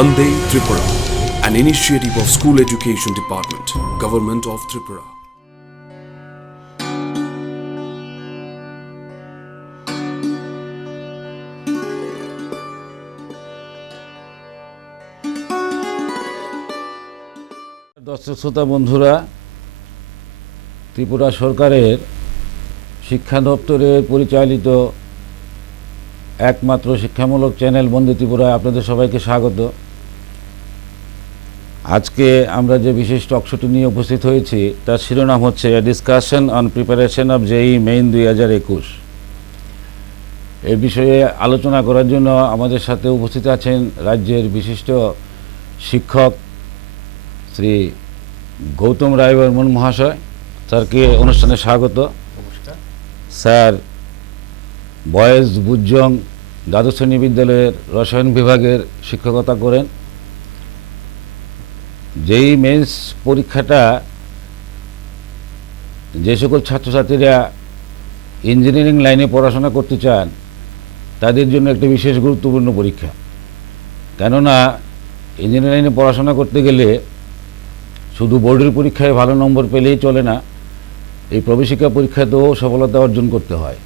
Vande Tripura, an initiative of School Education Department, Government of Tripura. দর্শক শ্রোতা বন্ধুরা, ত্রিপুরা সরকারের শিক্ষা দপ্তরের পরিচালিত একমাত্র শিক্ষামূলক চ্যানেল বন্দে ত্রিপুরায় আপনাদের সবাইকে স্বাগত। আজকে আমরা যে বিশেষ টকশোটি নিয়ে উপস্থিত হয়েছি তার শিরোনাম হচ্ছে discussion on preparation of JEE Main 2021। এই বিষয়ে আলোচনা করার জন্য আমাদের সাথে উপস্থিত আছেন রাজ্যের বিশিষ্ট শিক্ষক শ্রী গৌতম রায় বর্মন মহাশয়। স্যারকে অনুষ্ঠানে স্বাগত। স্যার বয়েজ বুজং দ্বাদশ শ্রেণী বিদ্যালয়ের রসায়ন বিভাগের শিক্ষকতা করেন। যেই মেন্স পরীক্ষাটা যে সকল ছাত্রছাত্রীরা ইঞ্জিনিয়ারিং লাইনে পড়াশোনা করতে চান তাদের জন্য একটা বিশেষ গুরুত্বপূর্ণ পরীক্ষা। কেননা ইঞ্জিনিয়ারিং লাইনে পড়াশোনা করতে গেলে শুধু বোর্ডের পরীক্ষায় ভালো নম্বর পেলেই চলে না, এই প্রবেশিকা পরীক্ষাতেও সফলতা অর্জন করতে হয়।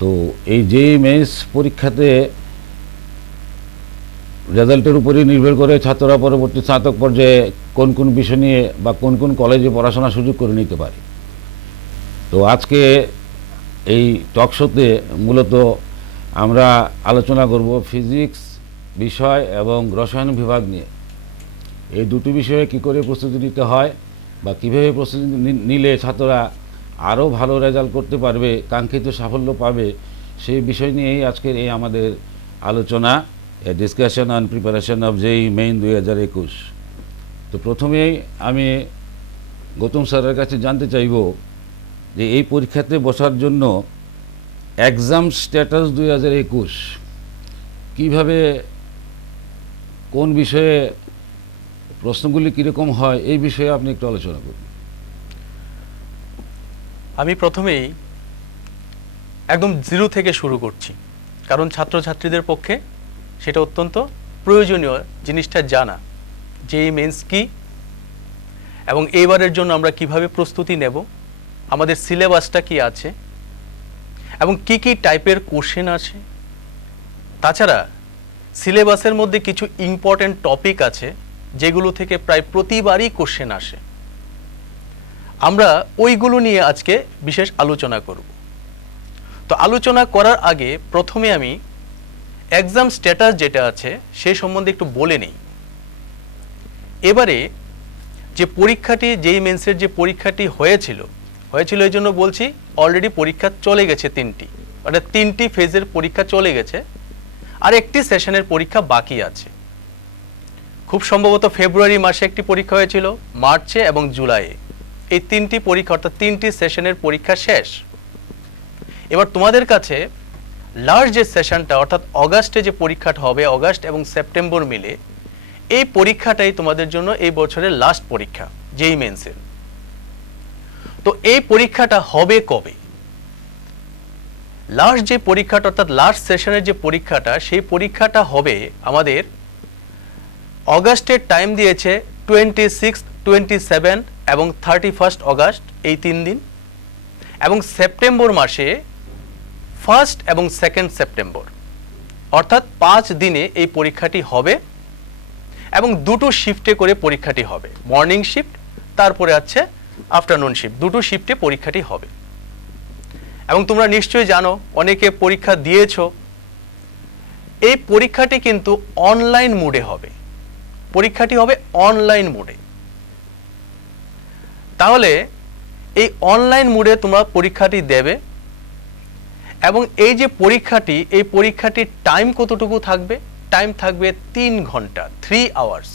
তো এই জেই মেন্স পরীক্ষাতে রেজাল্টের উপরই নির্ভর করে ছাত্ররা পরবর্তী স্নাতক পর্যায়ে কোন কোন বিষয় নিয়ে বা কোন কোন কলেজে পড়াশোনার সুযোগ করে নিতে পারে। তো আজকে এই টকশোতে মূলত আমরা আলোচনা করব ফিজিক্স বিষয় এবং রসায়ন বিভাগ নিয়ে। এই দুটি বিষয়ে কী করে প্রস্তুতি নিতে হয় বা কীভাবে প্রস্তুতি নিলে ছাত্ররা আরও ভালো রেজাল্ট করতে পারবে, কাঙ্ক্ষিত সাফল্য পাবে, সেই বিষয় নিয়েই আজকের এই আমাদের আলোচনা, discussion on preparation of JEE Main 2021। তো প্রথমেই আমি গৌতম স্যারের কাছে জানতে চাইব যে এই পরীক্ষাতে বসার জন্য এক্সাম স্ট্যাটাস 2021 কীভাবে, কোন বিষয়ে প্রশ্নগুলি কীরকম হয়, এই বিষয়ে আপনি একটু আলোচনা করুন। আমি প্রথমেই একদম জিরো থেকে শুরু করছি, কারণ ছাত্রছাত্রীদের পক্ষে সেটা অত্যন্ত প্রয়োজনীয় জিনিসটা জানা, যে মেন্স কি এবং এইবারের জন্য আমরা কিভাবে প্রস্তুতি নেব, আমাদের সিলেবাসটা কি আছে এবং কি কি টাইপের কোশ্চেন আছে। তাছাড়া সিলেবাসের মধ্যে কিছু ইম্পর্টেন্ট টপিক আছে যেগুলো থেকে প্রায় প্রতিবারই কোশ্চেন আসে। আমরা ওইগুলো নিয়ে আজকে বিশেষ আলোচনা করব। তো আলোচনা করার আগে প্রথমে আমি এক্সাম স্ট্যাটাস যেটা আছে সে সম্বন্ধে একটু বলে নেই। এবারে যে পরীক্ষাটি, যেই মেন্সের যে পরীক্ষাটি হয়েছিল এই জন্য বলছি, অলরেডি পরীক্ষা চলে গেছে তিনটি, অর্থাৎ তিনটি ফেজের পরীক্ষা চলে গেছে, আর একটি সেশনের পরীক্ষা বাকি আছে। খুব সম্ভবত ফেব্রুয়ারি মাসে একটি পরীক্ষা হয়েছিল, মার্চে এবং জুলাইয়ে। এই তিনটি পরীক্ষা অর্থাৎ তিনটি সেশনের পরীক্ষা শেষ। এবার তোমাদের কাছে লাস্ট যে সেশনটা অর্থাৎ অগাস্টে যে পরীক্ষাটা হবে, অগাস্ট এবং সেপ্টেম্বর মিলে, এই পরীক্ষাটাই তোমাদের জন্য এই বছরের লাস্ট পরীক্ষা জেই মেন্সের। তো এই পরীক্ষাটা হবে কবে? লাস্ট যে পরীক্ষাটা অর্থাৎ লাস্ট সেশনের যে পরীক্ষাটা, সেই পরীক্ষাটা হবে আমাদের অগাস্টের টাইম দিয়েছে 26, 27 এবং 31 অগাস্ট, এই 3 দিন, এবং সেপ্টেম্বর মাসে 1 এবং 2 সেপ্টেম্বর, অর্থাৎ 5 দিনে এই পরীক্ষাটি হবে এবং দুটো শিফটে করে পরীক্ষাটি হবে। মর্নিং শিফট, তারপরে আছে আফটারনুন শিফট, দুটো শিফটে পরীক্ষাটি হবে। এবং তোমরা নিশ্চয়ই জানো, অনেকে পরীক্ষা দিয়েছো, এই পরীক্ষাটি কিন্তু অনলাইন মোডে হবে। পরীক্ষাটি হবে অনলাইন মোডে। তাহলে এই অনলাইন মোডে তোমরা পরীক্ষাটি দেবে এবং এই যে পরীক্ষাটি, এই পরীক্ষাটির টাইম কতটুকু থাকবে? টাইম থাকবে 3 ঘন্টা, 3 আওয়ার্স।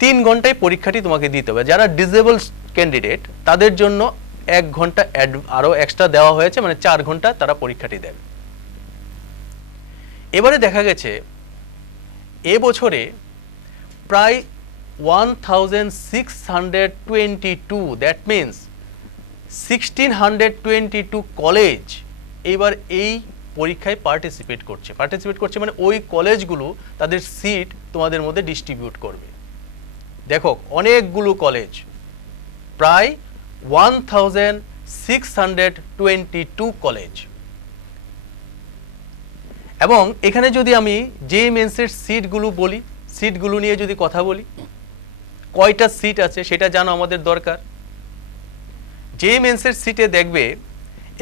3 ঘন্টায় পরীক্ষাটি তোমাকে দিতে হবে। যারা ডিসেবল ক্যান্ডিডেট তাদের জন্য 1 ঘন্টা আরও এক্সট্রা দেওয়া হয়েছে, মানে 4 ঘন্টা তারা পরীক্ষাটি দেবে। এবারে দেখা গেছে এবছরে প্রায় 1622, দ্যাট মিনস 1622 কলেজ এইবার এই পরীক্ষায় পার্টিসিপেট করছে মানে ওই কলেজগুলো তাদের সিট তোমাদের মধ্যে ডিস্ট্রিবিউট করবে। দেখো অনেকগুলো কলেজ, প্রায় 1622 কলেজ। এবং এখানে যদি আমি জে মেন্সের সিটগুলো বলি, সিটগুলো নিয়ে যদি কথা বলি, কয়টা সিট আছে সেটা জানা আমাদের দরকার। জে মেন্সের সিটে দেখবে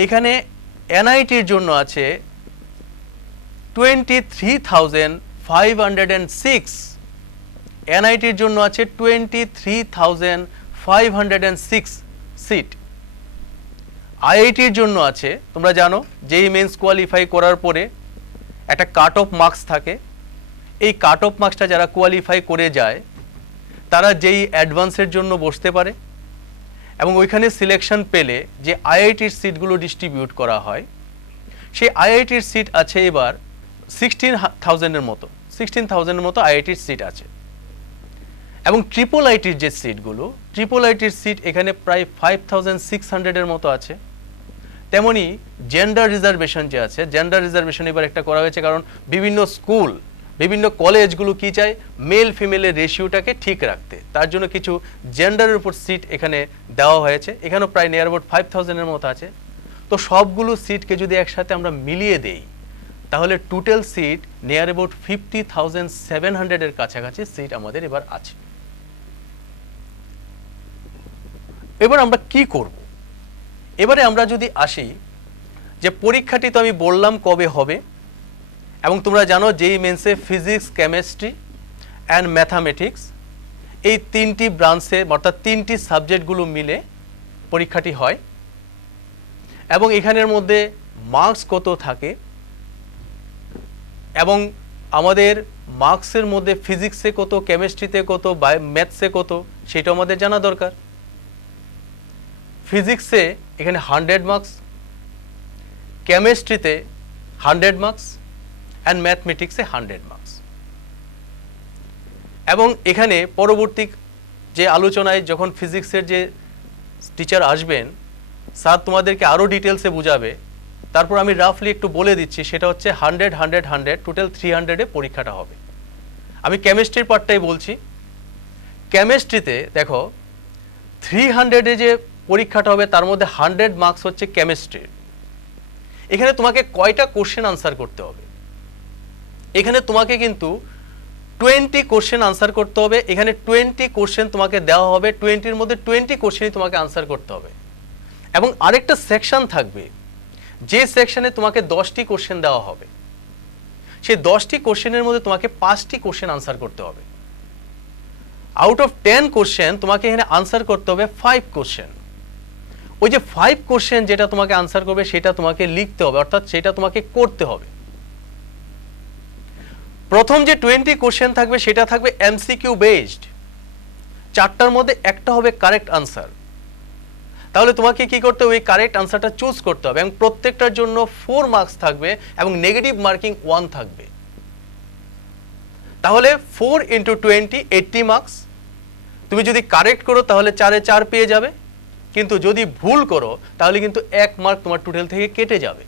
এখানে এনআইটির জন্য আছে 23,506, এনআইটির জন্য আছে 23,506 সিট। আইআইটির জন্য আছে, তোমরা জানো জেই মেন্স কোয়ালিফাই করার পরে একটা কাট অফ মার্কস থাকে, এই কাট অফ মার্কসটা যারা কোয়ালিফাই করে যায় তারা যেই অ্যাডভান্সের জন্য বসতে পারে এবং ওইখানে সিলেকশন পেলে যে আইআইটির সিটগুলো ডিস্ট্রিবিউট করা হয়, সেই আইআইটির সিট আছে এবার 16,000-এর মতো আইআইটির সিট আছে। এবং ট্রিপল আইটির যে সিটগুলো, ট্রিপল আইটির সিট এখানে প্রায় 5,600-এর মতো আছে। তেমনি জেন্ডার রিজার্ভেশন যে আছে, জেন্ডার রিজার্ভেশন এবার একটা করা হয়েছে, কারণ বিভিন্ন স্কুল, বিভিন্ন কলেজগুলো কি চায়, মেল ফিমেলের রেশিওটাকে ঠিক রাখতে, তার জন্য কিছু জেন্ডারের উপর সিট এখানে দেওয়া হয়েছে। এখানেও প্রায় নিয়ার অ্যাবাউট 5,000-এর মতো আছে। তো সবগুলো সিটকে যদি একসাথে আমরা মিলিয়ে দেই তাহলে টোটাল সিট নিয়ার অ্যাবাউট 50,700-এর কাছাকাছি সিট আমাদের এবার আছে। এবার আমরা কি করব? এবারে আমরা যদি আসি যে পরীক্ষাটি তো আমি বললাম কবে হবে, এবং তোমরা জানো যেই মেন্সে ফিজিক্স, কেমিস্ট্রি অ্যান্ড ম্যাথামেটিক্স এই তিনটি ব্রাঞ্চে অর্থাৎ তিনটি সাবজেক্টগুলো মিলে পরীক্ষাটি হয়। এবং এখানের মধ্যে মার্কস কত থাকে এবং আমাদের মার্কসের মধ্যে ফিজিক্সে কত, কেমিস্ট্রিতে কত, ম্যাথসে কত, সেটা আমাদের জানা দরকার। ফিজিক্সে এখানে 100 মার্কস, কেমিস্ট্রিতে 100 মার্কস অ্যান্ড ম্যাথমেটিক্সে 100 মার্কস। এবং এখানে পরবর্তী যে আলোচনায় যখন ফিজিক্সের যে টিচার আসবেন স্যার তোমাদেরকে আরও ডিটেলসে বুঝাবে, তারপর আমি রাফলি একটু বলে দিচ্ছি, সেটা হচ্ছে 100, 100, 100 টোটাল 300-এ পরীক্ষাটা হবে। আমি কেমিস্ট্রির পার্টটাই বলছি। কেমিস্ট্রিতে দেখো 300-এ যে পরীক্ষাটা হবে তার মধ্যে 100 মার্কস হচ্ছে কেমিস্ট্রির। এখানে তোমাকে কয়টা কোশ্চেন আনসার করতে হবে? এখানে তোমাকে কিন্তু 20 কোশ্চেন আনসার করতে হবে। এখানে 20 কোশ্চেন তোমাকে দেওয়া হবে, 20-এর মধ্যে 20 কোশ্চেনই তোমাকে আনসার করতে হবে। এবং আরেকটা সেকশন থাকবে, যে সেকশনে তোমাকে 10টি কোশ্চেন দেওয়া হবে, সেই 10টি কোশ্চেনের মধ্যে তোমাকে 5টি কোশ্চেন আনসার করতে হবে। আউট অফ 10 কোশ্চেন তোমাকে এখানে আনসার করতে হবে 5 কোশ্চেন। ওই যে 5 কোশ্চেন যেটা তোমাকে আনসার করবে সেটা তোমাকে লিখতে হবে, অর্থাৎ সেটা তোমাকে করতে হবে। প্রথম যে 20 কোশ্চেন থাকবে সেটা থাকবে এমসিকিউ বেসড, 4টার মধ্যে একটা হবে কারেক্ট আনসার। তাহলে তোমাকে কি করতে হবে? ওই কারেক্ট আনসারটা চুজ করতে হবে এবং প্রত্যেকটার জন্য 4 মার্কস থাকবে এবং নেগেটিভ মার্কিং 1 থাকবে। তাহলে 4 × 20 80 মার্কস। তুমি যদি কারেক্ট করো তাহলে 4-এ 4 পেয়ে যাবে, কিন্তু যদি ভুল করো তাহলে কিন্তু 1 মার্ক তোমার টোটাল থেকে কেটে যাবে।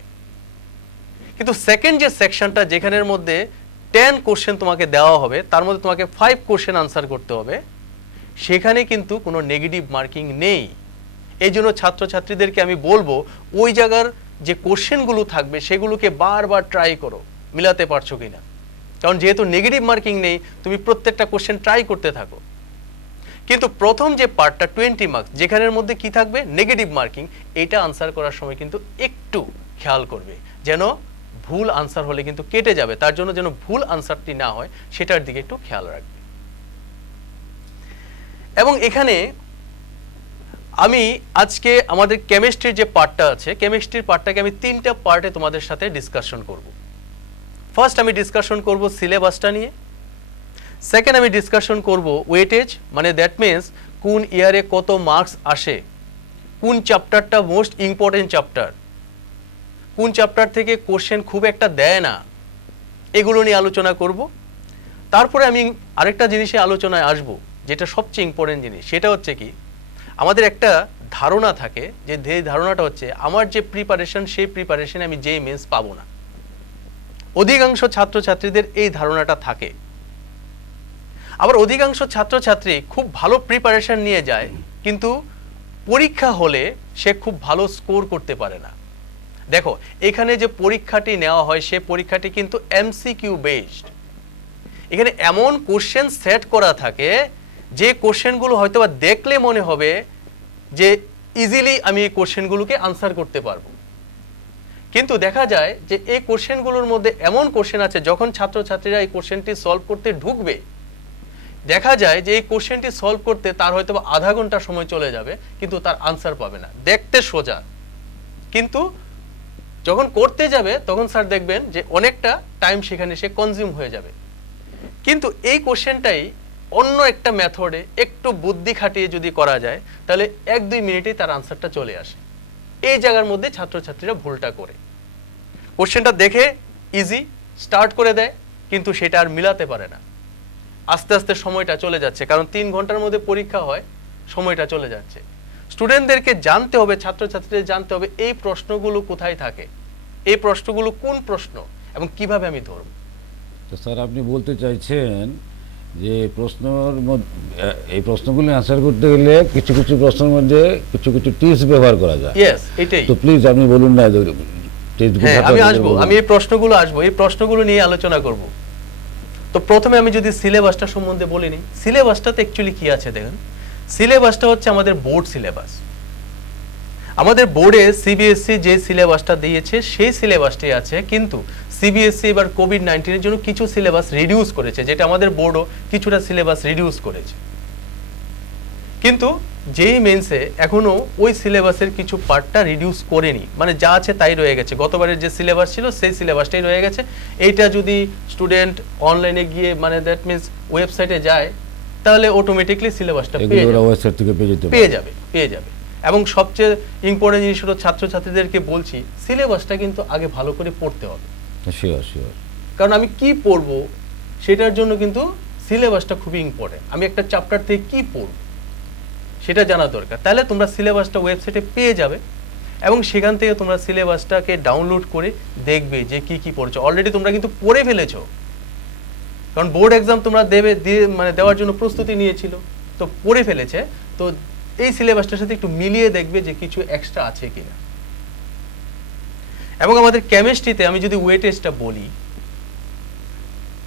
কিন্তু সেকেন্ড যে সেকশনটা যেখানের মধ্যে 10 কোশ্চেন তোমাকে দেওয়া হবে, তার মধ্যে তোমাকে 5 কোশ্চেন আনসার করতে হবে, সেখানে কিন্তু কোনো নেগেটিভ মার্কিং নেই। এই জন্য ছাত্রছাত্রীদেরকে আমি বলবো ওই জায়গার যে কোশ্চেনগুলো থাকবে সেগুলোকে বারবার ট্রাই করো, মিলাতে পারছো কিনা। কারণ যেহেতু নেগেটিভ মার্কিং নেই, তুমি প্রত্যেকটা কোশ্চেন ট্রাই করতে থাকো। কিন্তু প্রথম যে পার্টটা 20 মার্কস, যেখানের মধ্যে কি থাকবে নেগেটিভ মার্কিং, এটা আনসার করার সময় কিন্তু একটু খেয়াল করবে যেন ভুল আনসার হলে কিন্তু কেটে যাবে, তার জন্য যেন ভুল আনসারটি না হয় সেটার দিকে একটু খেয়াল রাখবে। এবং এখানে আমি আজকে আমাদের কেমিস্ট্রির যে পার্টটা আছে, কেমিস্ট্রির পার্টটাকে আমি 3টা পার্টে তোমাদের সাথে ডিসকাশন করব। ফার্স্ট আমি ডিসকাশন করব সিলেবাসটা নিয়ে, সেকেন্ড আমি ডিসকাশন করব ওয়েটেজ, মানে দ্যাট মিনস কোন ইয়ারে কত মার্কস আসে, কোন চ্যাপ্টারটা মোস্ট ইম্পর্টেন্ট চ্যাপ্টার, কোন চ্যাপ্টার থেকে কোশ্চেন খুব একটা দেয় না, এগুলো নিয়ে আলোচনা করব। তারপরে আমি আরেকটা জিনিসে আলোচনায় আসব, যেটা সবচেয়ে ইম্পর্টেন্ট জিনিস, সেটা হচ্ছে কি আমাদের একটা ধারণা থাকে যে ধারণাটা হচ্ছে আমার যে প্রিপারেশন, সেই প্রিপারেশনে আমি যেই মেন্স পাবো না। অধিকাংশ ছাত্রছাত্রীদের এই ধারণাটা থাকে। আবার অধিকাংশ ছাত্রছাত্রী খুব ভালো প্রিপারেশন নিয়ে যায়, কিন্তু পরীক্ষা হলে সে খুব ভালো স্কোর করতে পারে না। দেখো, এখানে যে পরীক্ষাটি নেওয়া হয় সে পরীক্ষাটি কিন্তু এমসিকিউ বেসড। এখানে এমন কোশ্চেন সেট করা থাকে যে কোশ্চেনগুলো হয়তো বা দেখলে মনে হবে যে ইজিলি আমি এই কোশ্চেনগুলোকে আনসার করতে পারবো, কিন্তু দেখা যায় যে এই কোশ্চেনগুলোর মধ্যে এমন কোশ্চেন আছে যখন ছাত্রছাত্রীরা এই কোশ্চেনটি সলভ করতে ঢুকবে, দেখা যায় যে এই কোশ্চেনটি সলভ করতে তার হয়তো বা আধা ঘন্টা সময় চলে যাবে, কিন্তু তার আনসার পাবে না। দেখতে সোজা, কিন্তু যখন করতে যাবে তখন স্যার দেখবেন যে অনেকটা টাইম সেখানে সে কনজিউম হয়ে যাবে। কিন্তু এই কোশ্চেনটাই অন্য একটা মেথডে একটু বুদ্ধি খাটিয়ে যদি করা যায় তাহলে 1-2 মিনিটেই তার আনসারটা চলে আসে। এই জায়গার মধ্যে ছাত্রছাত্রীরা ভুলটা করে, কোশ্চেনটা দেখে ইজি স্টার্ট করে দেয়, কিন্তু সেটা আর মিলাতে পারে না। আস্তে আস্তে সময়টা চলে যাচ্ছে, কারণ 3 ঘন্টার মধ্যে পরীক্ষা হয়, সময়টা চলে যাচ্ছে। স্টুডেন্টদেরকে জানতে হবে, ছাত্রছাত্রীদের জানতে হবে এই প্রশ্নগুলো কোথায় থাকে, এই প্রশ্নগুলো কোন প্রশ্ন এবং কিভাবে আমি ধরব। তো স্যার আপনি বলতে চাইছেন যে এই প্রশ্নগুলো অ্যান্সার করতে গেলে কিছু কিছু প্রশ্নের মধ্যে কিছু কিছু টিপস ব্যবহার করা যায়। ইয়েস, এটাই। তো প্লিজ আপনি বলুন না হ্যাঁ, আমি আসবো, আমি এই প্রশ্নগুলো নিয়ে আলোচনা করব। তো প্রথমে আমি যদি সিলেবাসটা সম্বন্ধে বলে নিই, সিলেবাসটাতে অ্যাকচুয়ালি কি আছে দেখেন। সিলেবাসটা হচ্ছে আমাদের বোর্ড সিলেবাস। আমাদের বোর্ডে সিবিএসসি যে সিলেবাসটা দিয়েছে সেই সিলেবাসটাই আছে, কিন্তু সিবিএসসি এবার কোভিড-19 জন্য কিছু সিলেবাস রিডিউস করেছে, যেটা আমাদের বোর্ডও কিছুটা সিলেবাস রিডিউস করেছে। কিন্তু যেই মেন্সে এখনো ওই সিলেবাসের কিছু পার্টটা রিডিউস করেনি, মানে যা আছে তাই রয়ে গেছে। গতবারের যে সিলেবাস ছিল সেই সিলেবাসটাই রয়ে গেছে। এইটা যদি স্টুডেন্ট অনলাইনে গিয়ে, মানে দ্যাট মিন্স ওয়েবসাইটে যায়, তাহলে অটোমেটিকলি সিলেবাসটা পেয়ে যাবে। এবং সবচেয়ে ইম্পর্টেন্ট জিনিস হলো, ছাত্রছাত্রীদেরকে বলছি সিলেবাসটা কিন্তু আগে ভালো করে পড়তে হবে। শিওর শিওর, কারণ আমি কি পড়বো সেটার জন্য কিন্তু সিলেবাসটা খুবই ইম্পর্টেন্ট। আমি একটা চ্যাপ্টার থেকে কি পড়ব সেটা জানা দরকার। তাহলে তোমরা সিলেবাসটা ওয়েবসাইটে পেয়ে যাবে এবং সেখান থেকে তোমরা সিলেবাসটাকে ডাউনলোড করে দেখবে যে কি কি পড়ছো। অলরেডি তোমরা কিন্তু পড়ে ফেলেছো, কারণ বোর্ড এক্সাম তোমরা দেওয়ার জন্য প্রস্তুতি নিয়েছিল, তো পড়ে ফেলেছে। তো এই সিলেবাসটার সাথে একটু মিলিয়ে দেখবে যে কিছু এক্সট্রা আছে কিনা। এবং আমাদের কেমিস্ট্রিতে আমি যদি ওয়েটেজটা বলি,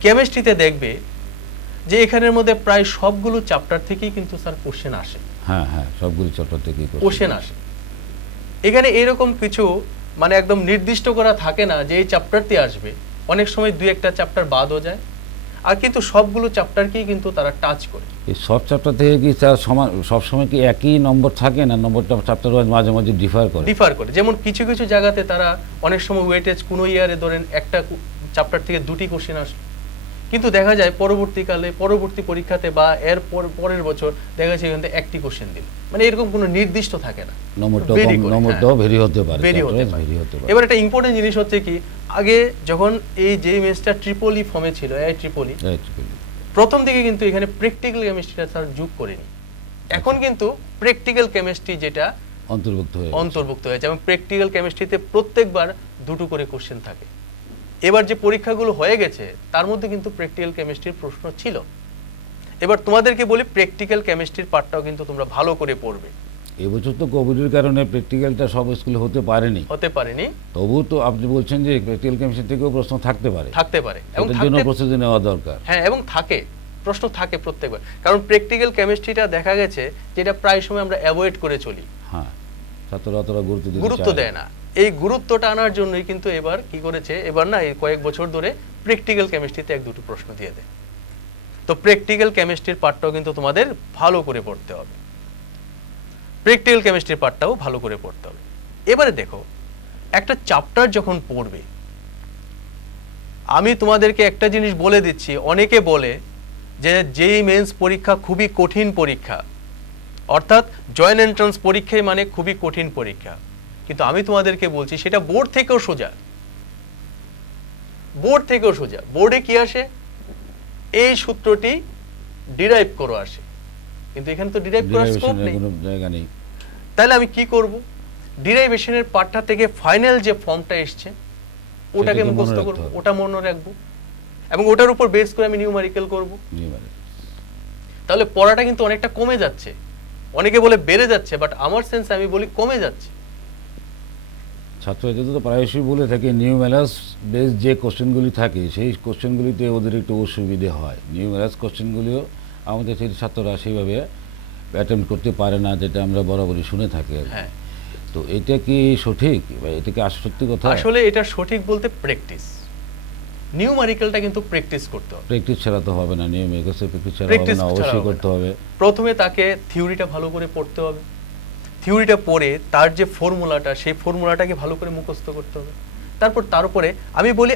কেমিস্ট্রিতে দেখবে যে এখানের মধ্যে প্রায় সবগুলো চ্যাপ্টার থেকেই কিন্তু স্যার কোশ্চেন আসে। হ্যাঁ হ্যাঁ, সবগুলো চ্যাপ্টার থেকেই কোশ্চেন আসে। এখানে এরকম কিছু মানে একদম নির্দিষ্ট করা থাকে না যে এই চ্যাপ্টারটি আসবে। অনেক সময় 2-1টা চ্যাপ্টার বাদও যায়, আর কিন্তু সবগুলো চ্যাপ্টারকেই কিন্তু তারা টাচ করে। এই সব চ্যাপ্টার থেকে কি স্যার সবসময় কি একই নম্বর থাকে না? নম্বরটা চ্যাপ্টার ওয়াইজ মাঝে মাঝে ডিফার করে। যেমন কিছু কিছু জায়গাতে তারা অনেক সময় ওয়েটেজ কোনো ইয়ারে ধরেন একটা চ্যাপ্টার থেকে 2টি কোশ্চেন আসলো, কিন্তু দেখা যায় পরবর্তী পরীক্ষাতে বা এর পরের বছর দেখা যাচ্ছে এখান থেকে 1টি কোশ্চেন দিল। মানে এরকম কোনো নির্দিষ্ট থাকে না, নম্বরটাও ভেরি হতে পারে। এবার একটা ইম্পর্টেন্ট জিনিস হচ্ছে কি, আগে যখন এই যে মেসটা ট্রিপলি ফর্মে ছিল, এই ট্রিপলি, প্রথম দিকে কিন্তু এখানে প্র্যাকটিক্যাল কেমিস্ট্রিটা স্যার যোগ করেনি। এখন কিন্তু প্র্যাকটিক্যাল কেমিস্ট্রি যেটা অন্তর্ভুক্ত হয়েছে, এবং প্র্যাকটিক্যাল কেমিস্ট্রিতে প্রত্যেকবার 2টো করে কোশ্চেন থাকে। এবার যে পরীক্ষাগুলো হয়ে গেছে তার মধ্যে কিন্তু প্র্যাকটিক্যাল কেমিস্ট্রির প্রশ্ন ছিল। এবার তোমাদেরকে বলি প্র্যাকটিক্যাল কেমিস্ট্রির পার্টটাও কিন্তু তোমরা ভালো করে পড়বে। এবছর তো কোভিডের কারণে প্র্যাকটিক্যালটা সব স্কুলে হতে পারেনি, তবু তো আপনি বলছেন যে প্র্যাকটিক্যাল কেমিস্ট্রি থেকেও প্রশ্ন থাকতে পারে এবং এর জন্য প্রস্তুতি নেওয়া দরকার। হ্যাঁ, এবং প্রশ্ন থাকে প্রত্যেকবার, কারণ প্র্যাকটিক্যাল কেমিস্ট্রিটা দেখা গেছে যেটা প্রায় সময় আমরা অ্যাভয়েড করে চলি। হ্যাঁ, ছাত্ররা অতটা গুরুত্ব দেয় না। এই গুরুত্বটা আনার জন্যই কিন্তু এবার কি করেছে, এবার না এই কয়েক বছর ধরে প্র্যাকটিক্যাল কেমিস্ট্রিতে 1-2টো প্রশ্ন দিয়ে দেয়। তো প্র্যাকটিক্যাল কেমিস্ট্রির পার্টটাও কিন্তু তোমাদের ভালো করে পড়তে হবে। এবারে দেখো, একটা চ্যাপ্টার যখন পড়বে, আমি তোমাদেরকে একটা জিনিস বলে দিচ্ছি। অনেকে বলে যে জেইই মেন্স পরীক্ষা খুবই কঠিন পরীক্ষা, অর্থাৎ জয়েন্ট এন্ট্রান্স পরীক্ষাই মানে খুবই কঠিন পরীক্ষা। কিন্তু আমি তোমাদেরকে বলছি সেটা বোর্ড থেকেও সোজা। বোর্ডে কি আসে, এই সূত্রটি ডিরাইভ করো আসে, কিন্তু এখানে তো ডিরাইভ করার স্কোপ নেই। তাহলে আমি কি করব, ডিরাইভেশনের পার্টটা থেকে ফাইনাল যে ফর্মটা এসছে ওটাকে সেটাকে মনে মুখস্থ রাখতে করব, হবে। ওটা মনে রাখবো এবং ওটার উপর বেস করে আমি নিউমারিক্যাল করব। তাহলে পড়াটা কিন্তু অনেকটা কমে যাচ্ছে। অনেকে বলে বেড়ে যাচ্ছে, বাট আমার সেন্স আমি বলি কমে যাচ্ছে। ছাত্রছাত্রীরা তো প্রায়শই বলে থাকে নিউমেরাস বেস যে কোশ্চেনগুলি থাকে সেই কোশ্চেনগুলিতে ওদের একটু অসুবিধে হয়। নিউমেরাস কোশ্চেনগুলিও আমাদের সেই ছাত্ররা সেইভাবে অ্যাটেম্প্ট করতে পারে না, যেটা আমরা বরাবরই শুনে থাকি আর কি। হ্যাঁ, তো এটা কি সঠিক বা এটা কি সত্যি কথা? আসলে এটা সঠিক বলতে প্র্যাকটিস। নিউমারিক্যালটা কিন্তু প্র্যাকটিস করতে হবে। প্র্যাকটিস ছাড়া তো হবে না, নিউমেরিক্যালসে প্র্যাকটিস ছাড়া হবে Practice না, ছাড়া অবশ্যই হবে করতে না। হবে। প্রথমে তাকে থিওরিটা ভালো করে পড়তে হবে। থিওরিটা পড়ে তার যে ফর্মুলাটা, সেই ফর্মুলাটাকে ভালো করে মুখস্থ করতে হবে। তারপর তার উপরে আমি বলি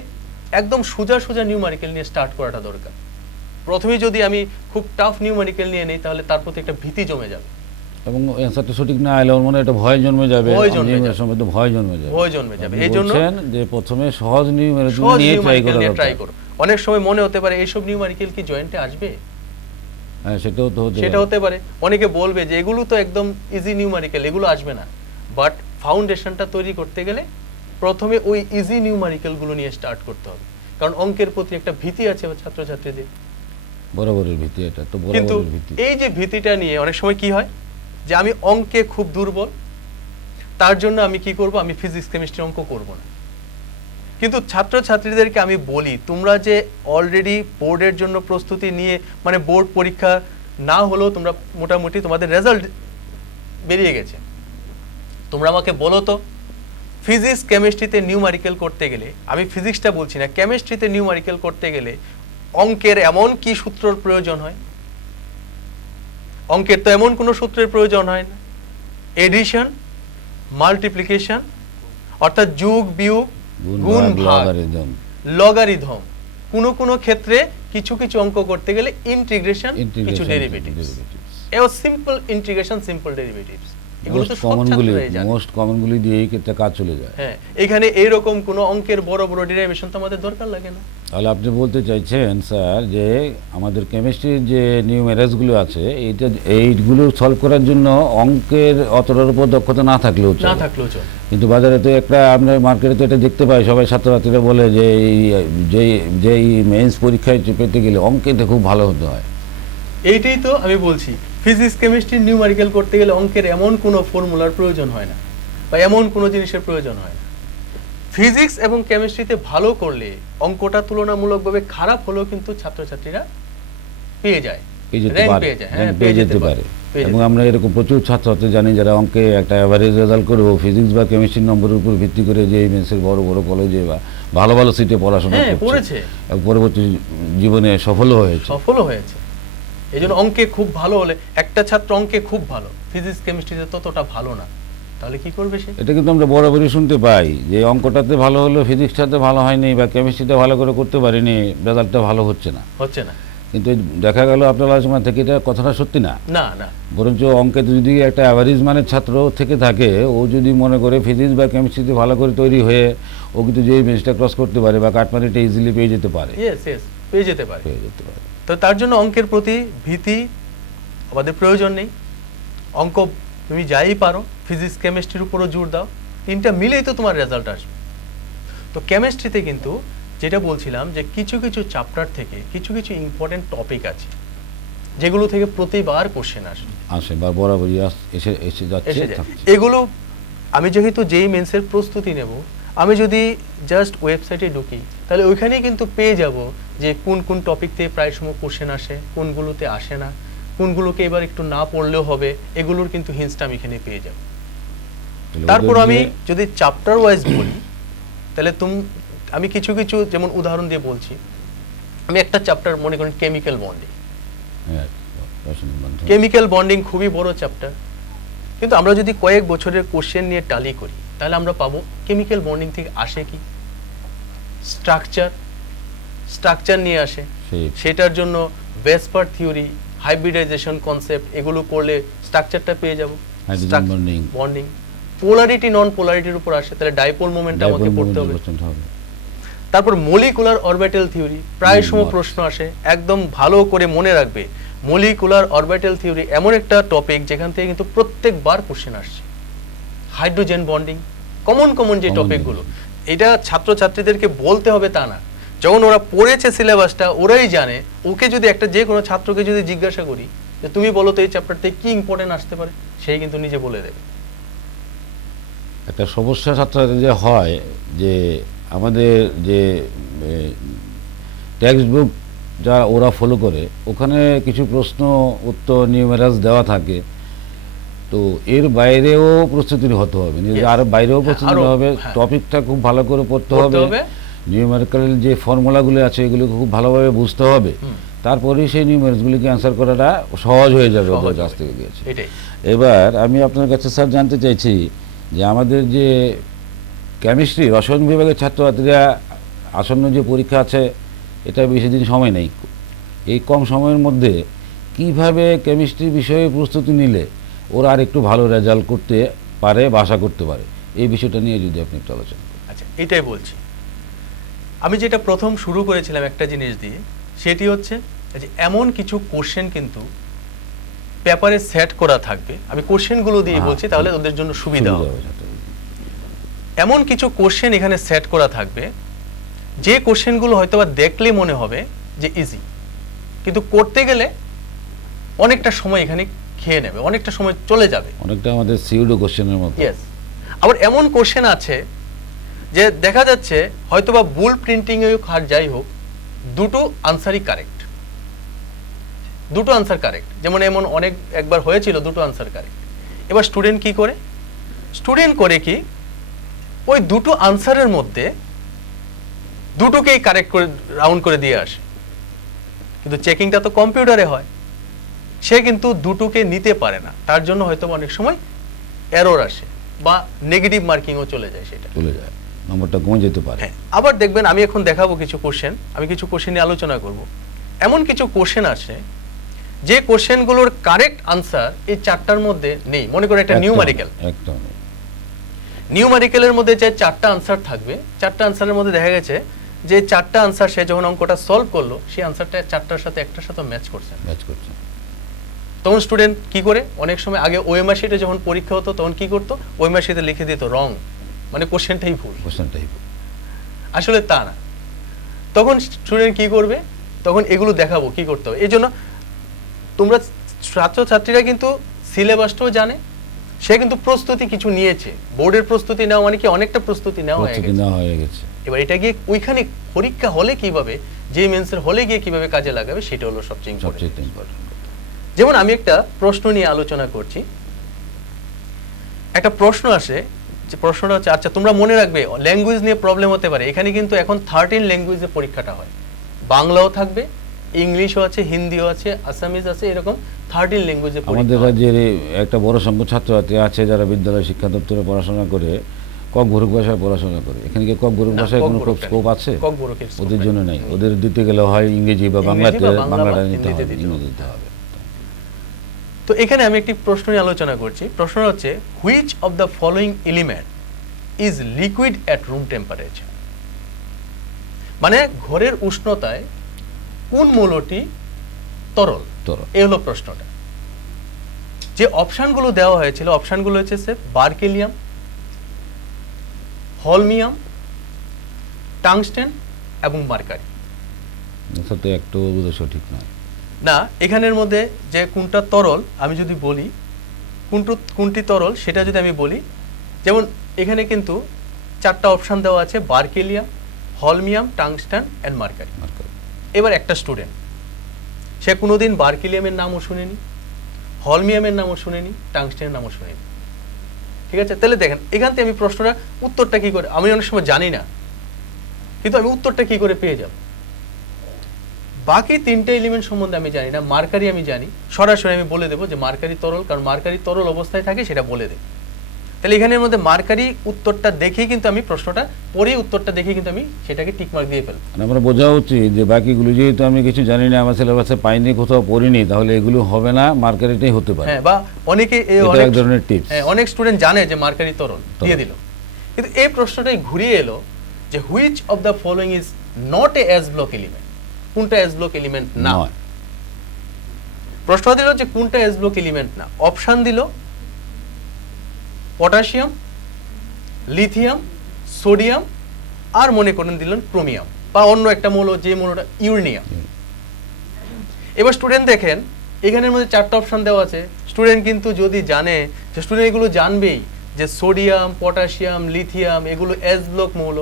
একদম সোজা সোজা নিউমারিক্যাল নিয়ে স্টার্ট করাটা দরকার। প্রথমে যদি আমি খুব টাফ নিউমারিক্যাল নিয়ে নিই তাহলে তার প্রতি একটা ভীতি জমে যাবে, এবং অ্যান্সারটা সঠিক না এলে ওর মনে একটা ভয় জন্মে যাবে, ভয় জন্মে নিউমেরাস যাবে। সম্বন্ধে ভয় জন্মে যাবে। ভয় জন্মে যাবে। আপনি এই জন্য বলছেন যে প্রথমে সহজ নিউমেরাস সহজ নিয়ে ট্রাই নিউমারিক্যাল করা নিয়ে ট্রাই দরকার। করো। অনেক সময় মনে হতে পারে এইসব নিউমারিক্যাল কি জয়েন্টে আসবে, হ্যাঁ, সেটাও তো হতে সেটা পারে। হতে পারে। অনেকে বলবে যে এগুলো তো একদম ইজি নিউমারিক্যাল, এগুলো আসবে না। বাট ফাউন্ডেশনটা তৈরি করতে গেলে প্রথমে ওই ইজি নিউমারিক্যাল গুলো নিয়ে স্টার্ট করতে হবে, কারণ অঙ্কের প্রতি একটা ভীতি আছে ছাত্রছাত্রীদের। বরাবরের ভীতি, এটা তো কিন্তু বরাবরের ভীতি। এই যে ভীতিটা নিয়ে অনেক সময় কি হয় যে আমি অঙ্কে খুব দুর্বল, তার জন্য আমি কি করব, আমি ফিজিক্স কেমিস্ট্রি অঙ্ক করব না। কিন্তু ছাত্রছাত্রীদেরকে আমি বলি তোমরা যে অলরেডি বোর্ডের জন্য প্রস্তুতি নিয়ে, মানে বোর্ড পরীক্ষা না হলেও তোমরা মোটামুটি তোমাদের রেজাল্ট বেরিয়ে গেছে, তোমরা আমাকে বলো তো ফিজিক্স কেমিস্ট্রিতে নিউমারিক্যাল করতে গেলে, আমি ফিজিক্সটা বলছি না, কেমিস্ট্রিতে নিউমারিক্যাল করতে গেলে অঙ্কের এমন কি সূত্রের প্রয়োজন হয়? অঙ্কের তো এমন কোনো সূত্রের প্রয়োজন হয় না। এডিশন, মাল্টিপ্লিকেশন অর্থাৎ যোগ বিয়োগ, গুণ ভাগ, লগারিদম, লগারিদম, কোনো ক্ষেত্রে কিছু কিছু অঙ্ক করতে গেলে ইন্টিগ্রেশন, কিছু ডেরিভেটিভস। এও সিম্পল ইন্টিগ্রেশন, সিম্পল ডেরিভেটিভস, এগুলো তো সব ছাত্ররাই জানে। মোস্ট কমনগুলি দিয়েই একটা কাজ চলে যায়। হ্যাঁ, এখানে এইরকম কোনো অঙ্কের বড় বড় ডেরিভেশন তো আমাদের দরকার লাগে না। তাহলে আপনি বলতে চাইছেন স্যার যে আমাদের কেমিস্ট্রির যে নিউমেরাসগুলো আছে এইগুলো সলভ করার জন্য অঙ্কের অতটার উপর দক্ষতা না থাকলেও না চলে। থাকলেও চলে। কিন্তু বাজারে তো একটা, আমরা মার্কেটে তো এটা দেখতে পাই, সবাই ছাত্রছাত্রীরা বলে যে যেই মেন্স পরীক্ষায় পেতে গেলে অঙ্কেতে খুব ভালো হতে হয়। এইটাই তো আমি বলছি, ফিজিক্স কেমিস্ট্রি নিউমারিক্যাল করতে গেলে অঙ্কের এমন কোনো ফর্মুলার প্রয়োজন হয় না, বা এমন কোনো জিনিসের প্রয়োজন হয় না। ফিজিক্স এবং কেমিস্ট্রিতে ভালো করলে অঙ্কটা তুলনামূলকভাবে খারাপ হলেও কিন্তু ছাত্রছাত্রীরা পেয়ে যায়, পেয়ে যেতে র্যাঙ্ক পারে, পেয়ে যায়। র্যাঙ্ক পেয়ে যেতে পারে। পেয়ে এবং যেতে আমরা এরকম প্রচুর ছাত্রছাত্রী জানি যারা অঙ্কে একটা অ্যাভারেজ রেজাল্ট করেও ফিজিক্স বা কেমিস্ট্রির নম্বরের উপর ভিত্তি করে যে মেন্সের বড় বড় কলেজে বা ভালো ভালো সিটে পড়াশোনা হ্যাঁ, করছে পড়েছে, এবং পরবর্তী জীবনে সফলও হয়েছে। সফলও হয়েছে। এই জন্য অঙ্কে খুব ভালো হলে, একটা ছাত্র অঙ্কে খুব ভালো, ফিজিক্স কেমিস্ট্রিতে ততটা ভালো না, তাহলে কি করবে সে? এটা কিন্তু আমরা বরাবরই শুনতে পাই যে অঙ্কটাতে ভালো হলো, ফিজিক্সটাতে ভালো হয়নি, বা কেমিস্ট্রিটা ভালো করে করতে পারিনি, রেজাল্টটা ভালো হচ্ছে না। হচ্ছে না। কিন্তু দেখা গেল আপনার আলোচনা থেকে এটা কথাটা সত্যি না। না না, বরঞ্চ অঙ্কে যদি একটা অ্যাভারেজ মানের ছাত্র থেকে থাকে, ও যদি মনে করে ফিজিক্স বা কেমিস্ট্রিতে ভালো করে তৈরি হয়ে ও কিন্তু যে বেঞ্চটা ক্রস করতে পারে বা কাটমারিটা ইজিলি পেয়ে যেতে পারে, ইয়েস ইয়েস, পেয়ে যেতে পারে। পেয়ে যেতে পারে। তো তার জন্য অঙ্কের প্রতি ভীতি আমাদের প্রয়োজন নেই। অঙ্ক তুমি যাই পারো, ফিজিক্স কেমিস্ট্রির উপরও জোর দাও, তিনটা মিলেই তো তোমার রেজাল্ট আসবে। তো কেমিস্ট্রিতে কিন্তু যেটা বলছিলাম যে কিছু কিছু চ্যাপ্টার থেকে কিছু কিছু ইম্পর্টেন্ট টপিক আছে যেগুলো থেকে প্রতিবার কোশ্চেন আসে বা বরাবরই এসে এসে যাচ্ছে এসে যায়। থাকছে। এগুলো আমি যেহেতু যেই মেন্সের প্রস্তুতি নেব, আমি যদি জাস্ট ওয়েবসাইটে ঢুকি তাহলে ওইখানেই কিন্তু পেয়ে যাব যে কোন কোন টপিক থেকে প্রায় সময় কোশ্চেন আসে, কোনগুলোতে আসে না, কোনগুলোকে এবার একটু না পড়লেও হবে, এগুলোর কিন্তু হিন্টসটা আমি এখানে পেয়ে যাব। তাহলে তারপর ওদের আমি যে- যদি চ্যাপ্টার ওয়াইজ বলি তাহলে আমি কিছু কিছু যেমন উদাহরণ দিয়ে বলছি, আমি একটা চ্যাপ্টার মনে করেন কেমিক্যাল বন্ডিং। হ্যাঁ, রসায়ন বন্ধন। কেমিক্যাল বন্ডিং খুবই বড় চ্যাপ্টার, কিন্তু আমরা যদি কয়েক বছরের কোশ্চেন নিয়ে টালি করি তাহলে আমরা পাবো কেমিক্যাল বন্ডিং থেকে আসে কি স্ট্রাকচার নিয়ে আসে। সেটার জন্য ভেসপার থিওরি, হাইব্রিডাইজেশন কনসেপ্ট, এগুলো করলে স্ট্রাকচারটা পেয়ে যাব। হাইড্রোজেন বন্ডিং, বন্ডিং, পোলারিটি নন পোলারিটির উপর আসে, তাহলে ডাইপোল মোমেন্ট আমাকে পড়তে হবে। তারপর মলিকুলার অরবিটাল থিওরি, প্রায় সময় প্রশ্ন আসে, একদম ভালো করে মনে রাখবে। মলিকুলার অরবিটাল থিওরি এমন একটা টপিক যেখান থেকে কিন্তু প্রত্যেকবার কোশ্চেন আসছে। হাইড্রোজেন বন্ডিং, কমন যে টপিকগুলো, এটা ছাত্রছাত্রীদেরকে বলতে হবে তা না, যখন ওরা পড়েছে সিলেবাসটা ওরাই জানে। ওকে যদি একটা যে কোনো ছাত্রকে যদি জিজ্ঞাসা করি যে তুমি বলো তো এই চ্যাপ্টার থেকে কি ইম্পর্টেন্ট আসতে পারে, সেই কিন্তু নিজে বলে দেবে। একটা সমস্যা ছাত্রছাত্রী যে হয় যে আমাদের যে টেক্সট বুক যা ওরা ফলো করে ওখানে কিছু প্রশ্ন উত্তর নিউমেরাস দেওয়া থাকে, তো এর বাইরেও প্রস্তুতি হতে হবে, আর বাইরেও প্রস্তুতি আরো, হবে, হ্যাঁ। টপিকটা খুব ভালো করে পড়তে পড়তে হবে, হবে। নিউমেরিক্যাল যে ফর্মুলাগুলো আছে এগুলো খুব ভালোভাবে বুঝতে হবে, তারপরেই সেই নিউমেরিক্সগুলিকে অ্যান্সার করাটা সহজ হয়ে যাবে সহজ ওদের হবে। কাছ থেকে গিয়েছে। এটাই এবার আমি আপনার কাছে স্যার জানতে চাইছি যে আমাদের যে কেমিস্ট্রি রসায়ন বিভাগের ছাত্রছাত্রীরা আসন্ন যে পরীক্ষা আছে এটা বেশি দিন সময় নেই, এই কম সময়ের মধ্যে কিভাবে কেমিস্ট্রি বিষয়ে প্রস্তুতি নিলে ওরা আর একটু ভালো রেজাল্ট করতে পারে বা আশা করতে পারে, এই বিষয়টা নিয়ে যদি আপনি একটু আলোচনা করেন। আচ্ছা, এটাই বলছি। আমি যেটা প্রথম শুরু করেছিলাম একটা জিনিস দিয়ে, সেটি হচ্ছে যে এমন কিছু কোশ্চেন কিন্তু পেপারে সেট করা থাকবে, আমি কোশ্চেনগুলো দিয়ে বলছি তাহলে ওদের জন্য সুবিধা হবে। এমন কিছু কোশ্চেন এখানে সেট করা থাকবে যে কোশ্চেনগুলো হয়তোবা দেখলে মনে হবে যে ইজি, কিন্তু করতে গেলে অনেকটা সময় এখানে খেয়ে নেবে, অনেকটা সময় চলে যাবে, অনেকটা আমাদের সিউডো কোশ্চেনের মতো। ইয়েস। আবার এমন কোশ্চেন আছে যে দেখা যাচ্ছে হয়তোবা বুল প্রিন্টিং হোক আর যাই হোক, দুটো আনসারই কারেক্ট, দুটো আনসার কারেক্ট। যেমন এমন অনেক একবার হয়েছিল দুটো আনসার কারেক্ট। এবার স্টুডেন্ট কি করে, স্টুডেন্ট করে কি ওই দুটো আনসারের মধ্যে দুটোকেই কারেক্ট করে রাউন্ড করে দিয়ে আসে, কিন্তু চেকিংটা তো কম্পিউটারে হয়, সে কিন্তু দুটোকে নিতে পারে না, তার জন্য হয়তো অনেক সময় এরর আসে বা নেগেটিভ মার্কিংও চলে যায়, সেটা চলে যায়, নম্বরটা কমে যেতে পারে। হ্যাঁ। আবার দেখবেন আমি এখন দেখাবো কিছু কোশ্চেন, আমি কিছু কোশ্চেন নিয়ে আলোচনা করব। এমন কিছু কোশ্চেন আছে যে কোশ্চেনগুলোর কারেক্ট আনসার এই চারটার মধ্যে নেই। মনে করো একটা নিউমারিক্যাল, একদম নিউমারিক্যালের মধ্যে যে চারটা আনসার থাকবে, চারটা আনসারের মধ্যে দেখা গেছে যে চারটা আনসার সে যখন অঙ্কটা সলভ করলো সেই আনসারটা চারটার সাথে একটার সাথে ম্যাচ করছে। তখন স্টুডেন্ট কি করে, অনেক সময় আগে ওএমআর শিটে যখন পরীক্ষা হতো তখন কি করতো, ওএমআর শিটে লিখে দিত রং, মানে কোশ্চেনটাই ভুল। আসলে তা না, তখন স্টুডেন্ট কি করবে, তখন এগুলো দেখাবো কি করতে হবে। এই জন্য তোমরা ছাত্রছাত্রীরা কিন্তু সিলেবাসটাও জানে, সে কিন্তু প্রস্তুতি কিছু নিয়েছে, বোর্ডের প্রস্তুতি নেওয়া মানে কি অনেকটা প্রস্তুতি নেওয়া হয়ে গেছে। এবার এটা গিয়ে ওইখানে পরীক্ষা হলে কিভাবে, যে মেন্সের হলে গিয়ে কিভাবে কাজে লাগাবে সেটা হলো সবচেয়ে ইম্পর্টেন্ট। যেমন আমি একটা প্রশ্ন নিয়ে আলোচনা করছি, একটা প্রশ্ন আসে, যে প্রশ্নটা হচ্ছে, আচ্ছা তোমরা মনে রাখবে ল্যাঙ্গুয়েজ নিয়ে প্রবলেম হতে পারে, এখানে কিন্তু এখন 13 ল্যাঙ্গুয়েজে পরীক্ষাটা হয়, বাংলাও থাকবে, ইংলিশও আছে, হিন্দিও আছে, আসামিজ আছে, এরকম 13 ল্যাঙ্গুয়েজে পরীক্ষা। আমাদের রাজ্যের একটা বড় সংখ্যক ছাত্রছাত্রী আছে যারা বিদ্যালয় শিক্ষা দপ্তরে পড়াশোনা করে ককবরক ভাষায় পড়াশোনা করে, এখানে কি ককবরক ভাষায় কোনো স্কোপ আছে? ওদের জন্য নাই, ওদের দিতে গেলে হয় ইংরেজি বা বাংলাটা নিতে হবে। তো এখানে আমি একটি প্রশ্ন নিয়ে আলোচনা করছি, প্রশ্নটা হচ্ছে which of the following element is liquid at room temperature, মানে ঘরের উষ্ণতায় কোন মৌলটি তরল। এই হলো প্রশ্নটা। যে অপশনগুলো দেওয়া হয়েছিল, অপশনগুলো হচ্ছে বার্কেলিয়াম, হলমিয়াম, টাংস্টেন এবং মার্কারি। এটা একটু সঠিক নয় না, এখানের মধ্যে যে কোনটা তরল আমি যদি বলি, কোনটি তরল সেটা যদি আমি বলি, যেমন এখানে কিন্তু চারটা অপশন দেওয়া আছে, berkelium, holmium, tungsten and mercury. এবার একটা স্টুডেন্ট সে কোনোদিন বার্কেলিয়ামের নামও শুনেনি, হলমিয়ামের নামও শুনেনি, টাংস্টেনের নামও শুনেনি, ঠিক আছে? তাহলে দেখেন এখান থেকে আমি প্রশ্নটা উত্তরটা কি করে, আমি অনেক সময় জানি না, কিন্তু আমি উত্তরটা কি করে পেয়ে যাব? বাকি তিনটে এলিমেন্ট সম্বন্ধে আমি জানি না, মার্কারি আমি জানি, সরাসরি আমি বলে দেবো যে মার্কারি তরল, কারণ মার্কারি তরল অবস্থায় থাকে সেটা বলে দেব। তাহলে এখানের মধ্যে মার্কারি উত্তরটা দেখেই কিন্তু আমি প্রশ্নটা পরে উত্তরটা দেখে কিন্তু আমি সেটাকে টিক মার্ক দিয়ে ফেলবো। আমরা বোঝা উচিত যে বাকিগুলো যেহেতু আমি কিছু জানি না, আমার সিলেবাসে পাইনি, কোথাও পড়িনি, তাহলে এগুলো হবে না, মার্কারিটাই হতে পারে। হ্যাঁ, বা অনেকে এক ধরনের টিপস, অনেক স্টুডেন্ট জানে যে মার্কারি তরল দিয়ে দিল, কিন্তু এই প্রশ্নটাই ঘুরিয়ে এলো যে which of the following is not A S block element, কোনটা এস ব্লক এলিমেন্ট না। প্রশ্ন দিল যে কোনটা এস ব্লক এলিমেন্ট না, অপশন দিল পটাশিয়াম, লিথিয়াম, সোডিয়াম আর মনে করেন দিলেন ক্রোমিয়াম বা অন্য একটা মৌল, যে মৌলটা ইউরেনিয়াম। এবার স্টুডেন্ট দেখেন এখানের মধ্যে 4টা অপশন দেওয়া আছে। স্টুডেন্ট কিন্তু যদি জানে, যে স্টুডেন্ট এগুলো জানবেই যে সোডিয়াম, পটাশিয়াম, লিথিয়াম এগুলো এস ব্লক মৌল,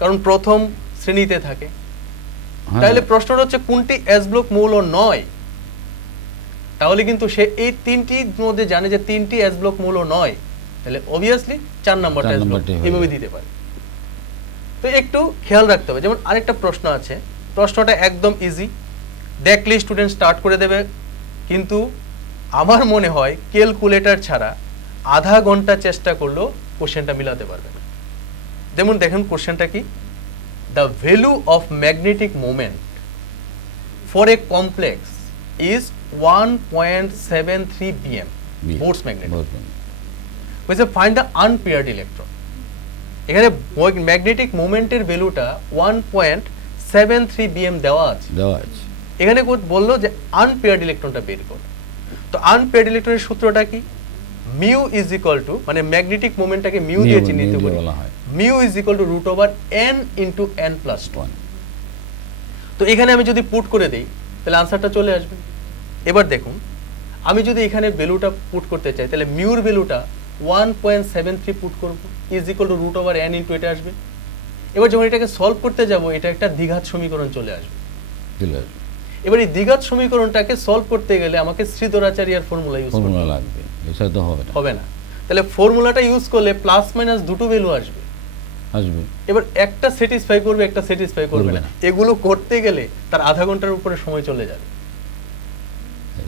কারণ প্রথম শ্রেণীতে থাকে। হ্যাঁ। তাহলে প্রশ্নটা হচ্ছে কোনটি এস ব্লক মৌল নয়। তাহলে কিন্তু সে এই 3টির মধ্যে জানে যে 3টি এস ব্লক মৌল নয়, তাহলে অবভিয়াসলি 4 নম্বরটা এস ব্লক নম্বরটাই হবে। এভাবে দিতে পারে। তো একটু খেয়াল রাখতে হবে। যেমন আরেকটা প্রশ্ন আছে, প্রশ্নটা একদম ইজি, দেখলে স্টুডেন্ট স্টার্ট করে দেবে, কিন্তু আমার মনে হয় ক্যালকুলেটর ছাড়া আধা ঘন্টা চেষ্টা করলেও কোশ্চেনটা মিলাতে পারবে না। যেমন দেখুন কোশ্চেনটা কি, the value of magnetic moment for a complex is 1.73 bm Bohr's magnet, বলছে ফাইন্ড দ্য আনপেয়ার্ড ইলেকট্রন। এখানে ম্যাগনেটিক মোমেন্টের ভ্যালুটা 1.73 bm দেওয়া আছে। এখানে বললো যে আনপেয়ার্ড ইলেকট্রনটা বের করো। তো আনপেয়ার্ড ইলেকট্রনের সূত্রটা কি, মিউ ইজ ইকুয়াল টু, মানে ম্যাগনেটিক মোমেন্টটাকে মিউ দিয়ে চিহ্নিত করি, mu is equal to √n into n plus 1। তো এখানে আমি যদি পুট করে দেই তাহলে আনসারটা চলে আসবে। এবার দেখুন আমি যদি এখানে ভ্যালুটা পুট করতে চাই তাহলে মিউর ভ্যালুটা 1.73 পুট করব, is equal to √n into এটা আসবে। এবার যখন এটাকে সলভ করতে যাব এটা একটা দ্বিঘাত সমীকরণ চলে আসবে। এবার এই দ্বিঘাত সমীকরণটাকে সলভ করতে গেলে আমাকে শ্রীধরাচার্যের ফর্মুলা ইউজ করতে লাগবে, এছাড়া তো হবে না। তাহলে ফর্মুলাটা ইউজ করলে প্লাস মাইনাস দুটো ভ্যালু আসবে। এবার একটা স্যাটিসফাই করবে, একটা স্যাটিসফাই করবে না। এগুলো করতে গেলে তার আধা ঘন্টার উপরে সময় চলে যাবে।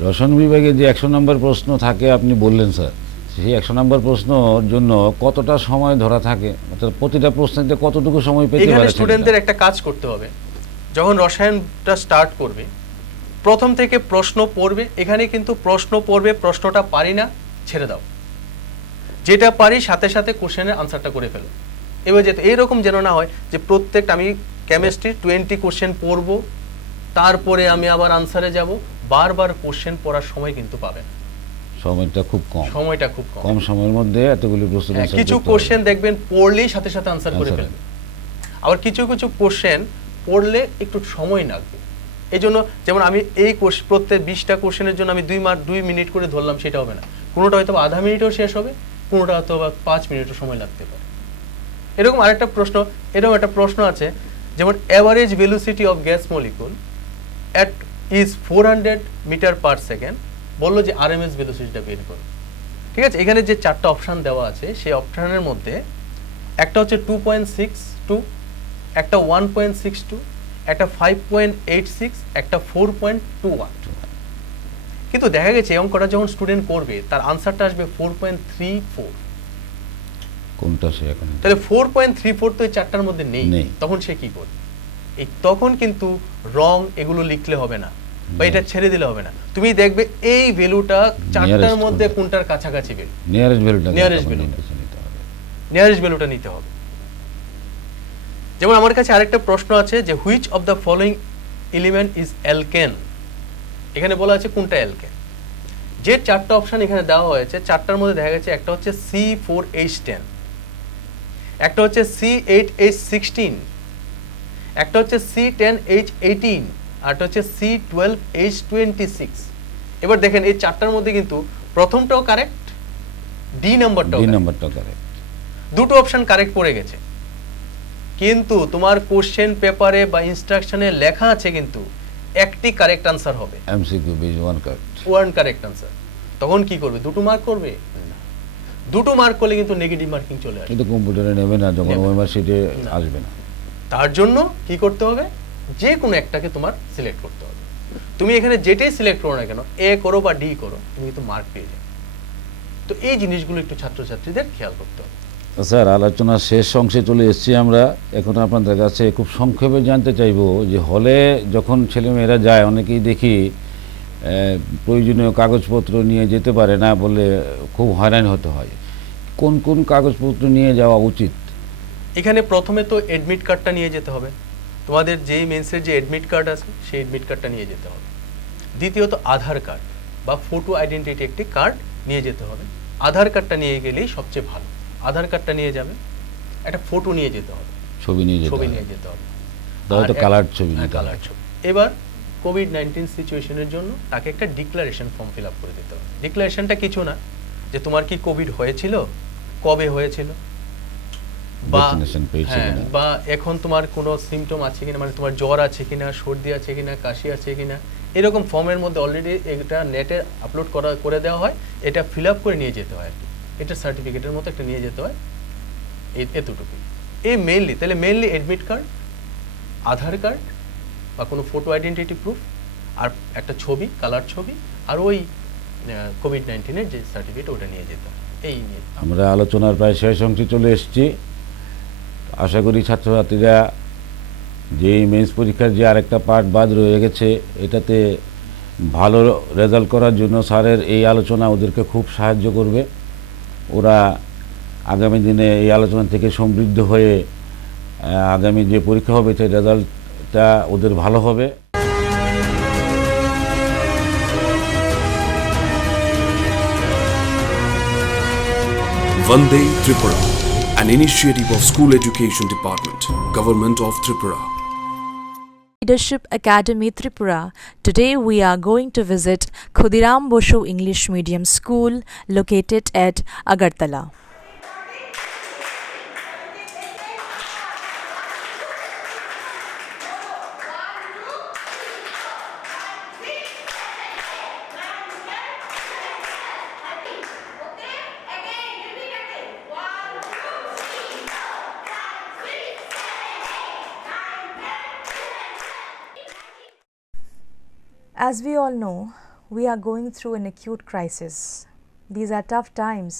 রসায়ন বিভাগে যে 100 নম্বর প্রশ্ন থাকে আপনি বললেন স্যার, সেই 100 নম্বর প্রশ্নের জন্য কতটা সময় ধরা থাকে, অর্থাৎ প্রতিটা প্রশ্নেতে কতটুকু সময় পেতে পারে? এখানে স্টুডেন্টদের একটা কাজ করতে হবে, যখন রসায়নটা স্টার্ট করবে প্রথম থেকে প্রশ্ন পড়বে। এখানে কিন্তু প্রশ্ন পড়বে, প্রশ্নটা পারি না ছেড়ে দাও, যেটা পারি সাথে সাথে কোশ্চেনের আনসারটা করে ফেলো। এবার যেতে এইরকম যেন না হয় যে প্রত্যেকটা আমি কেমিস্ট্রি 20 কোশ্চেন পড়বো, তারপরে আমি আবার আনসারে যাব, বারবার কোশ্চেন পড়ার সময় কিন্তু পাবে না। সময়টা খুব কম, কম সময়ের মধ্যে এতগুলো প্রশ্ন। কিছু কোশ্চেন দেখবেন পড়লেই সাথে সাথে আনসার করে ফেলবে, আবার কিছু কিছু কোশ্চেন পড়লে একটু সময় লাগবে। এই জন্য যেমন আমি এই প্রত্যেক 20টা কোশ্চেনের জন্য আমি 2 মিনিট করে ধরলাম, সেটা হবে না। কোনোটা হয়তো আধা মিনিটেও শেষ হবে, কোনোটা হয়তো 5 মিনিটও সময় লাগতে পারে। এরকম আরেকটা প্রশ্ন, এরকম একটা প্রশ্ন আছে, যেমন average velocity of gas molecule at is 400 metre per second, বললো যে আরএমএস ভেলোসিটিটা বের করো। ঠিক আছে, এখানে যে 4টা অপশান দেওয়া আছে সেই অপশানের মধ্যে একটা হচ্ছে 2.62, একটা 1.62, একটা 5.86, একটা 4.21। কিন্তু দেখা গেছে এই অঙ্কটা যখন স্টুডেন্ট করবে তার আনসারটা আসবে 4.34। কোনটা সে এখন? তাহলে 4.34 তো এই 4টার মধ্যে নেই, তখন সে কি করবে? এই তখন কিন্তু রং এগুলো লিখলে হবে না, বা এটা ছেড়ে দিলে হবে না। তুমি দেখবে এই ভ্যালুটা 4টার মধ্যে কোনটার কাছাকাছি ভ্যালু, নিয়ারেস্ট ভ্যালুটা নিতে হবে। যেমন আমার কাছে আরেকটা প্রশ্ন আছে যে which of the following element is alkane. এখানে বলা আছে কোনটা অ্যালকেন। যে 4টা অপশন এখানে দেওয়া হয়েছে 4টার মধ্যে দেখা গেছে একটা হচ্ছে C4H10, একটা হচ্ছে C8H16, একটা হচ্ছে C10H18, আর একটা হচ্ছে C12H26। এবার দেখেন এই 4টার মধ্যে কিন্তু প্রথমটাও কারেক্ট, ডি নাম্বারটাও কারেক্ট, দুটো অপশন কারেক্ট পড়ে গেছে। কিন্তু তোমার কোশ্চেন পেপারে বা ইনস্ট্রাকশনে লেখা আছে কিন্তু একটি কারেক্ট আনসার হবে, MCQ base one correct answer. তখন কি করবে? দুটো মার্ক করবে না, দুটো মার্ক করলে কিন্তু নেগেটিভ মার্কিং চলে আসবে, কিন্তু কম্পিউটারে নেবে না, যখন ওএমআর শিটে আসবে না। তার জন্য কি করতে হবে? যে কোনো একটাকে তোমার সিলেক্ট করতে হবে। তুমি এখানে যেটাই সিলেক্ট করো না কেন, এ করো বা ডি করো, তুমি কিন্তু মার্ক পেয়ে যাবে। তো এই জিনিসগুলো একটু ছাত্রছাত্রীদের খেয়াল করতে হবে। স্যার, আলোচনার শেষ অংশে চলে এসেছি আমরা। এখন আপনাদের কাছে খুব সংক্ষেপে জানতে চাইবো যে হলে যখন ছেলেমেয়েরা যায়, অনেকেই দেখি প্রয়োজনীয় কাগজপত্র নিয়ে যেতে পারে না বলে খুব হয়রান হতে হয়। কোন কোন কাগজপত্র নিয়ে যাওয়া উচিত? এখানে প্রথমে তো অ্যাডমিট কার্ডটা নিয়ে যেতে হবে। তোমাদের যেই মেন্সের যে অ্যাডমিট কার্ড আছে সেই অ্যাডমিট কার্ডটা নিয়ে যেতে হবে। দ্বিতীয়ত আধার কার্ড বা ফটো আইডেন্টিটি একটি কার্ড নিয়ে যেতে হবে। আধার কার্ডটা নিয়ে গেলেই সবচেয়ে ভালো। আধার কার্ডটা নিয়ে যাবে, একটা ফটো নিয়ে যেতে হবে। ছবি নিয়ে যেতে ছবি হবে। নিয়ে যেতে হবে। তাহলে তো আর কালার ছবি হ্যাঁ, নিতে হবে। কালার ছবি। এবার কোভিড-19 সিচুয়েশনের জন্য তাকে একটা ডিক্লারেশন ফর্ম ফিল আপ করে দিতে হবে। ডিক্লারেশনটা কিছু না যে তোমার কি কোভিড হয়েছিল, কবে হয়েছিল, বা Vaccination পেয়েছে হ্যাঁ, কিনা। বা এখন তোমার কোনো সিমটম আছে কিনা, মানে তোমার জ্বর আছে কিনা, সর্দি আছে কিনা, কাশি আছে কিনা, এরকম ফর্মের মধ্যে অলরেডি এটা নেটে আপলোড করে দেওয়া হয়, এটা ফিল আপ করে নিয়ে যেতে হয় আর কি। এটা সার্টিফিকেটের মতো একটা নিয়ে যেতে হয়, এতটুকুই। এই মেইনলি তাহলে মেইনলি অ্যাডমিট কার্ড, আধার কার্ড বা কোনো ফটো আইডেন্টিটি প্রুফ, আর একটা ছবি, কালার ছবি, আর ওই কোভিড-19 যে সার্টিফিকেট ওটা নিয়ে যেতে হয়। এই নিয়ে আমরা আলোচনার প্রায় শেষ অংশে চলে এসেছি। আশা করি ছাত্রছাত্রীরা যে মেন্স পরীক্ষার যে আরেকটা পার্ট বাদ রয়ে গেছে, এটাতে ভালো রেজাল্ট করার জন্য স্যারের এই আলোচনা ওদেরকে খুব সাহায্য করবে। ওরা আগামী দিনে এই আলোচনা থেকে সমৃদ্ধ হয়ে আগামী যে পরীক্ষা হবে সেই রেজাল্টটা ওদের ভালো হবে। Vande Tripura, an initiative of School Education Department, Government of Tripura. Leadership Academy Tripura. Today we are going to visit Khudiram Boshu English Medium School located at Agartala. As we all know, we are going through an acute crisis. These are tough times.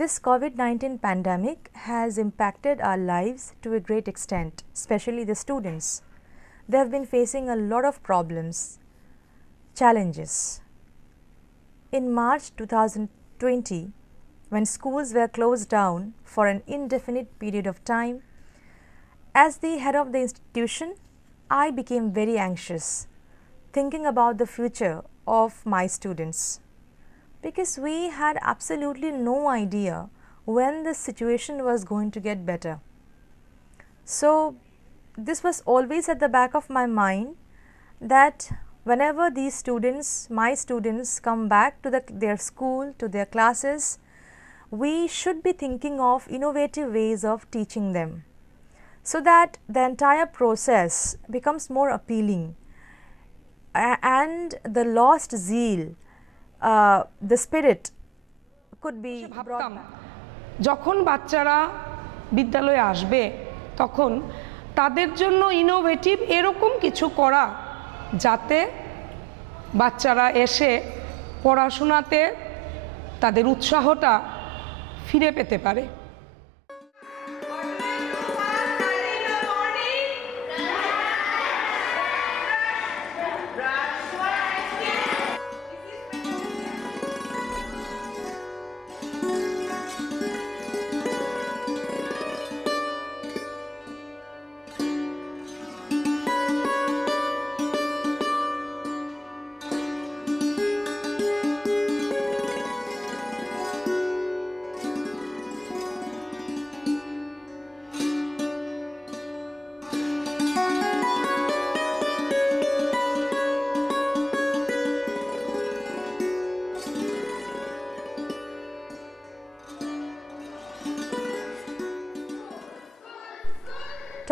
This COVID-19 pandemic has impacted our lives to a great extent, especially the students. They have been facing a lot of problems, challenges. In March 2020, when schools were closed down for an indefinite period of time, as the head of the institution, I became very anxious, thinking about the future of my students, because we had absolutely no idea when the situation was going to get better. So this was always at the back of my mind, that whenever these students, my students, come back to their school, to their classes, we should be thinking of innovative ways of teaching them, so that the entire process becomes more appealing, and the lost zeal, the spirit could be brought back. যখন বাচ্চারা বিদ্যালয়ে আসবে তখন তাদের জন্য innovative এরকম কিছু করা, যাতে বাচ্চারা এসে পড়াশোনাতে তাদের উৎসাহটা ফিরে পেতে পারে।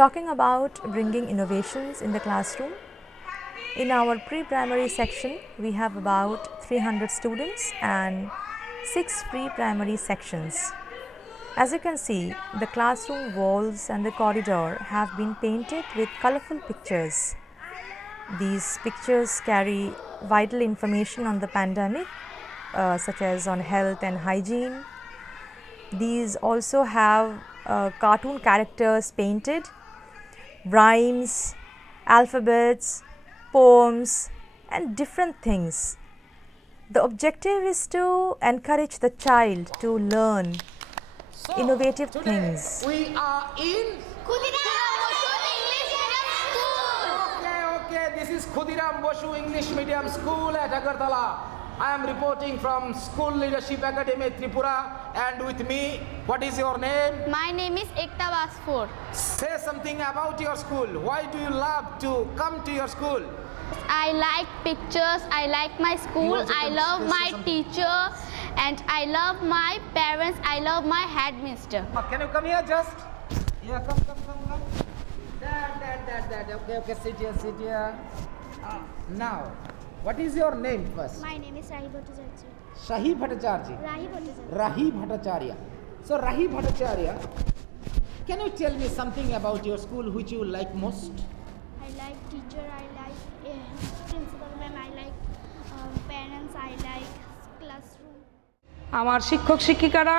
Talking about bringing innovations in the classroom, in our pre-primary section we have about 300 students and 6 pre-primary sections. As you can see, the classroom walls and the corridor have been painted with colorful pictures. These pictures carry vital information on the pandemic, such as on health and hygiene. These also have cartoon characters painted, rhymes, alphabets, poems, and different things. The objective is to encourage the child to learn innovative things. We are in Khudiram Boshu English Medium School. Okay, this is Khudiram Boshu English Medium School at Agartala. I am reporting from School Leadership Academy Tripura, and with me, what is your name? My name is Ekta Basfor. Say something about your school. Why do you love to come to your school? I like pictures, I like my school, I love my teacher, and I love my parents, I love my headmaster. Can you come here just? Yeah, come. That. Okay, sit here. Now, what is your name first? My name is Rahi Bhattacharya. Shahi Bhattacharya. Rahi Bhattacharya. So, Rahi Bhattacharya, can you tell me something about your school which you like most? I like teacher, I like principal ma'am, I like parents, I like classroom. আমার শিক্ষক শিক্ষিকারা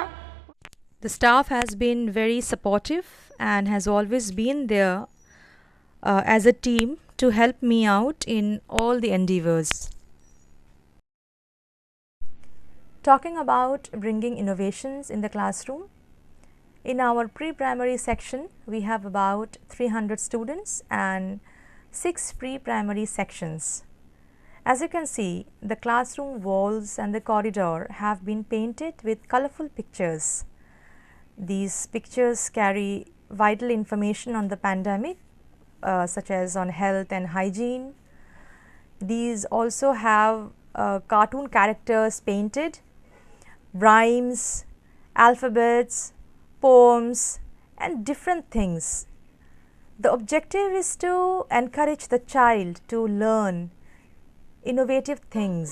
The staff has been very supportive and has always been there as a team to help me out in all the endeavors. Talking about bringing innovations in the classroom, in our pre-primary section we have about 300 students and 6 pre-primary sections. As you can see, the classroom walls and the corridor have been painted with colorful pictures. These pictures carry vital information on the pandemic, such as on health and hygiene. These also have cartoon characters painted, rhymes, alphabets, poems, and different things. The objective is to encourage the child to learn innovative things.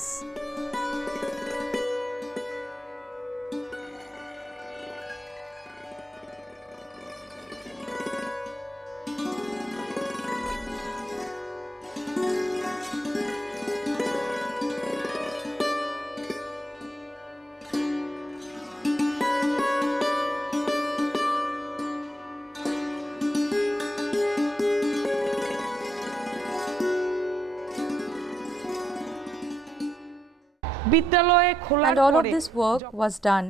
বিদ্যালয়ে খোলার And all of পরে this work was done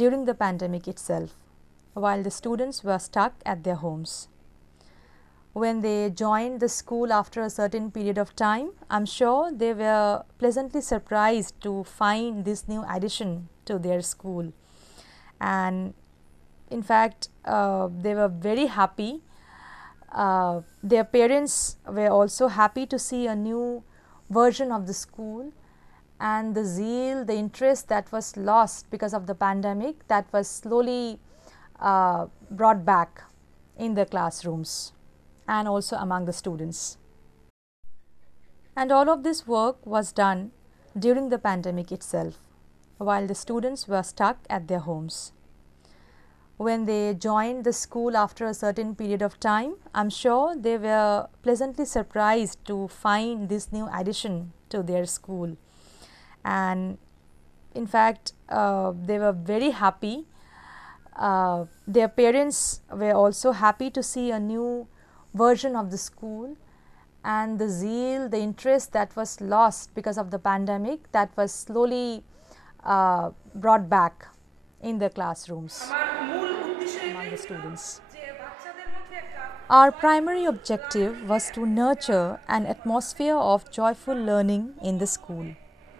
during the pandemic itself, while the students were stuck at their homes. When they joined the school after a certain period of time, I'm sure they were pleasantly surprised to find this new addition to their school. And in fact, they were very happy. Their parents were also happy to see a new version of the school, and the zeal, the interest that was lost because of the pandemic, that was slowly brought back in the classrooms and also among the students. And all of this work was done during the pandemic itself, while the students were stuck at their homes. When they joined the school after a certain period of time, I'm sure they were pleasantly surprised to find this new addition to their school. And in fact, they were very happy. Their parents were also happy to see a new version of the school, and the zeal, the interest that was lost because of the pandemic, that was slowly brought back in the classrooms among the students. Our primary objective was to nurture an atmosphere of joyful learning in the school.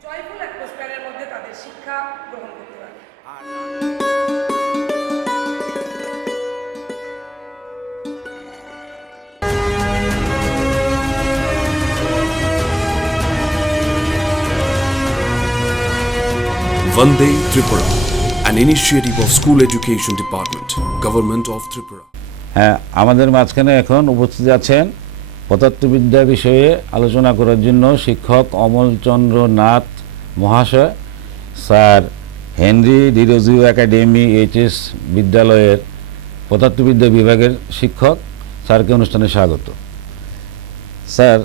Joyful অ্যাটমসফিয়ারের মধ্যে তাদের শিক্ষা গ্রহণ করতে পারে। Vande Tripura, an initiative of School Education Department, Government of Tripura. হ্যাঁ, আমাদের মাঝখানে এখন উপস্থিত আছেন পদার্থবিদ্যা বিষয়ে আলোচনা করার জন্য শিক্ষক অমলচন্দ্র নাথ মহাশয়, sir Henry Derozio academy HS বিদ্যালয়ের পদার্থবিদ্যা বিভাগের শিক্ষক। স্যারকে অনুষ্ঠানে স্বাগত। স্যার,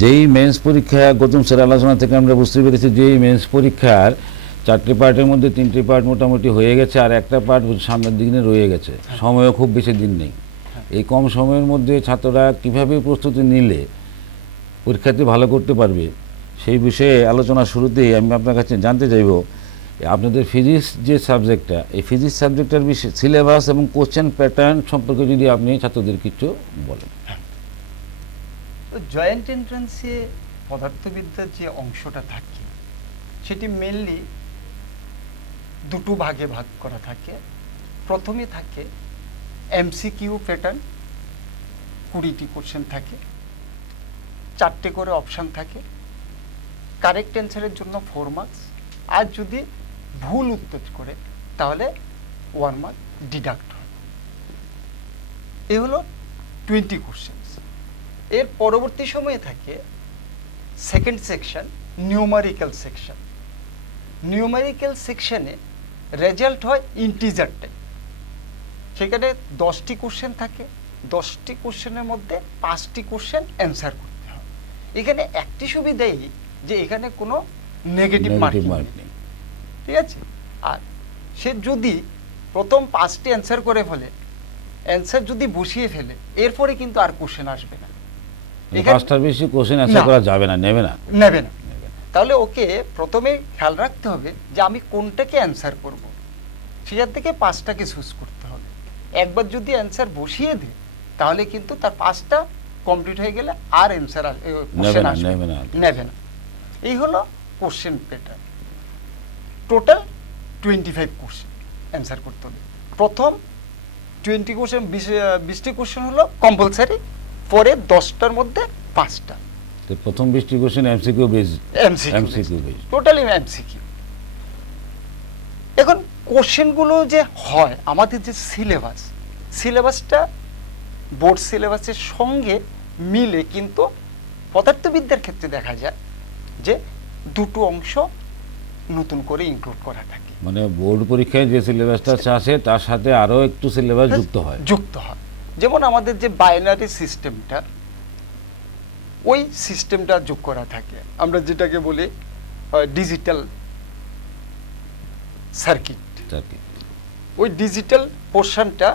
যেই মেন্স পরীক্ষা গৌতম স্যার আলোচনা থেকে আমরা বুঝতে পেরেছি যেই মেন্স পরীক্ষার 4টে পার্টের মধ্যে 3টে পার্ট মোটামুটি হয়ে গেছে, আর একটা পার্ট সামনের দিনে রয়ে গেছে, সময়ও খুব বেশি দিন নেই। এই কম সময়ের মধ্যে ছাত্ররা কীভাবে প্রস্তুতি নিলে পরীক্ষাতে ভালো করতে পারবে সেই বিষয়ে আলোচনা শুরুতেই আমি আপনার কাছে জানতে চাইব, আপনাদের ফিজিক্স যে সাবজেক্টটা, এই ফিজিক্স সাবজেক্টের বিষয়ে সিলেবাস এবং কোশ্চেন প্যাটার্ন সম্পর্কে যদি আপনি ছাত্রদের কিছু বলেন। তো জয়েন্ট এন্ট্রান্সে পদার্থবিদ্যার যে অংশটা থাকে সেটি মেনলি দুটো ভাগে ভাগ করা থাকে। প্রথমে থাকে এমসিকিউ প্যাটার্ন, 20টি কোশ্চেন থাকে, 4টে করে অপশান থাকে, কারেক্ট অ্যান্সারের জন্য 4 মার্কস, আর যদি ভুল উত্তর করে তাহলে 1 মার্ক ডিডাক্ট হয়। এ হলো 20 কোশ্চেন্স। এর পরবর্তী সময়ে থাকে second section, numerical section. Numerical সেকশনে রেজাল্ট হয় ইন্টিজার টাইপ। সেখানে 10টি কোশ্চেন থাকে, 10টি কোশ্চেনের মধ্যে 5টি কোশ্চেন অ্যান্সার করতে হয়। এখানে একটি সুবিধাই যে এখানে কোনো নেগেটিভ মার্কিং নেই, ঠিক আছে। আর সে যদি প্রথম 5টি অ্যান্সার করে ফেলে, অ্যান্সার যদি বসিয়ে ফেলে, এরপরে কিন্তু আর কোশ্চেন আসবে না, পাঁচটার বেশি কোশ্চেন অ্যান্সার করা যাবে না, নেবে না। তাহলে ওকে প্রথমে খেয়াল রাখতে হবে যে আমি কোনটাকে অ্যান্সার করব, সেটার থেকে 5টাকে চুজ করতে হবে। একবার যদি অ্যান্সার বসিয়ে দেয় তাহলে কিন্তু তার 5টা কমপ্লিট হয়ে গেলে আর অ্যান্সার নেবে না। এই হলো question pattern. Total 25 question answer করতে হবে। প্রথম 20 কোশ্চেন, 20টি কোশ্চেন হলো কম্পালসারি, পরে 10টার মধ্যে 5টা। তো প্রথম 20টি question MCQ base, totally MCQ. এখন কোশ্চেনগুলো যে হয়, আমাদের যে সিলেবাসটা বোর্ড সিলেবাসের সঙ্গে মিলে, কিন্তু পদার্থবিদ্যার ক্ষেত্রে দেখা যায় যে দুটো অংশ নতুন করে ইনক্লুড করা থাকে। মানে বোর্ড পরীক্ষায় যে সিলেবাসটা আছে তার সাথে আরো একটু সিলেবাস যুক্ত হয়। যেমন আমাদের যে বাইনারি সিস্টেমটা, ওই সিস্টেমটা যোগ করা থাকে। আমরা যেটাকে বলি ডিজিটাল সার্কিট, ওই ডিজিটাল পোর্শনটা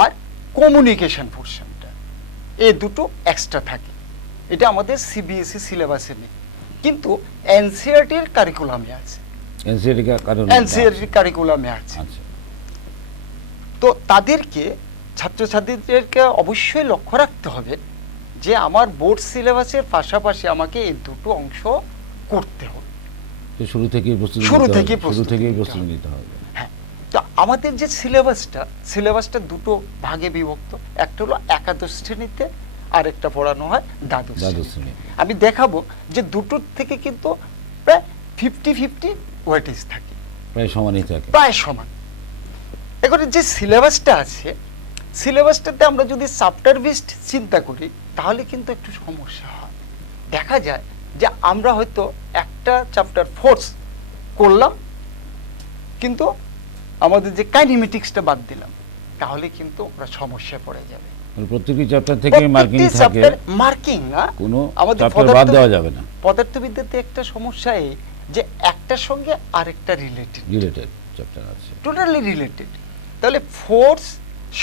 আর কমিউনিকেশন পোর্শনটা, এই দুটো এক্সট্রা থাকে। এটা আমাদের সিবিএসই সিলেবাসে নেই, কিন্তু এনসিইআরটির কারিকুলামে আছে। এনসিইআরটির কারিকুলামে আছে। তো তাদেরকে, ছাত্রছাত্রীদেরকে অবশ্যই লক্ষ্য রাখতে হবে যে আমার বোর্ড সিলেবাসের পাশাপাশি আমাকে এই দুটো অংশ করতে হবে, শুরু থেকেই প্রস্তুতি নিতে হবে। হ্যাঁ, তো আমাদের যে সিলেবাসটা দুটো ভাগে বিভক্ত। একটা হলো একাদশ শ্রেণীতে, আর একটা পড়ানো হয় দ্বাদশ শ্রেণীতে। আমি দেখাবো যে দুটোর থেকে কিন্তু প্রায় 50-50 ওয়েটেজ থাকে, প্রায় সমান। এখন যে সিলেবাসটা আছে, সিলেবাসটাতে আমরা যদি চ্যাপ্টার বেসড চিন্তা করি তাহলে কিন্তু একটু সমস্যা হয়। দেখা যায় যে আমরা হয়তো একটা চ্যাপ্টার ফোর্স করলাম, কিন্তু আমাদের যে কাইনেমেটিক্সটা বাদ দিলাম, তাহলে কিন্তু আমরা সমস্যায় পড়ে যাবে। প্রত্যেকটি চ্যাপ্টার থেকে মার্কিং না, কোনো চ্যাপ্টার বাদ দেওয়া যাবে না। পদার্থবিদ্যাতে একটা সমস্যা এই যে একটার সঙ্গে আরেকটা রিলেটেড চ্যাপ্টার আছে, টোটালি রিলেটেড। তাহলে ফোর্স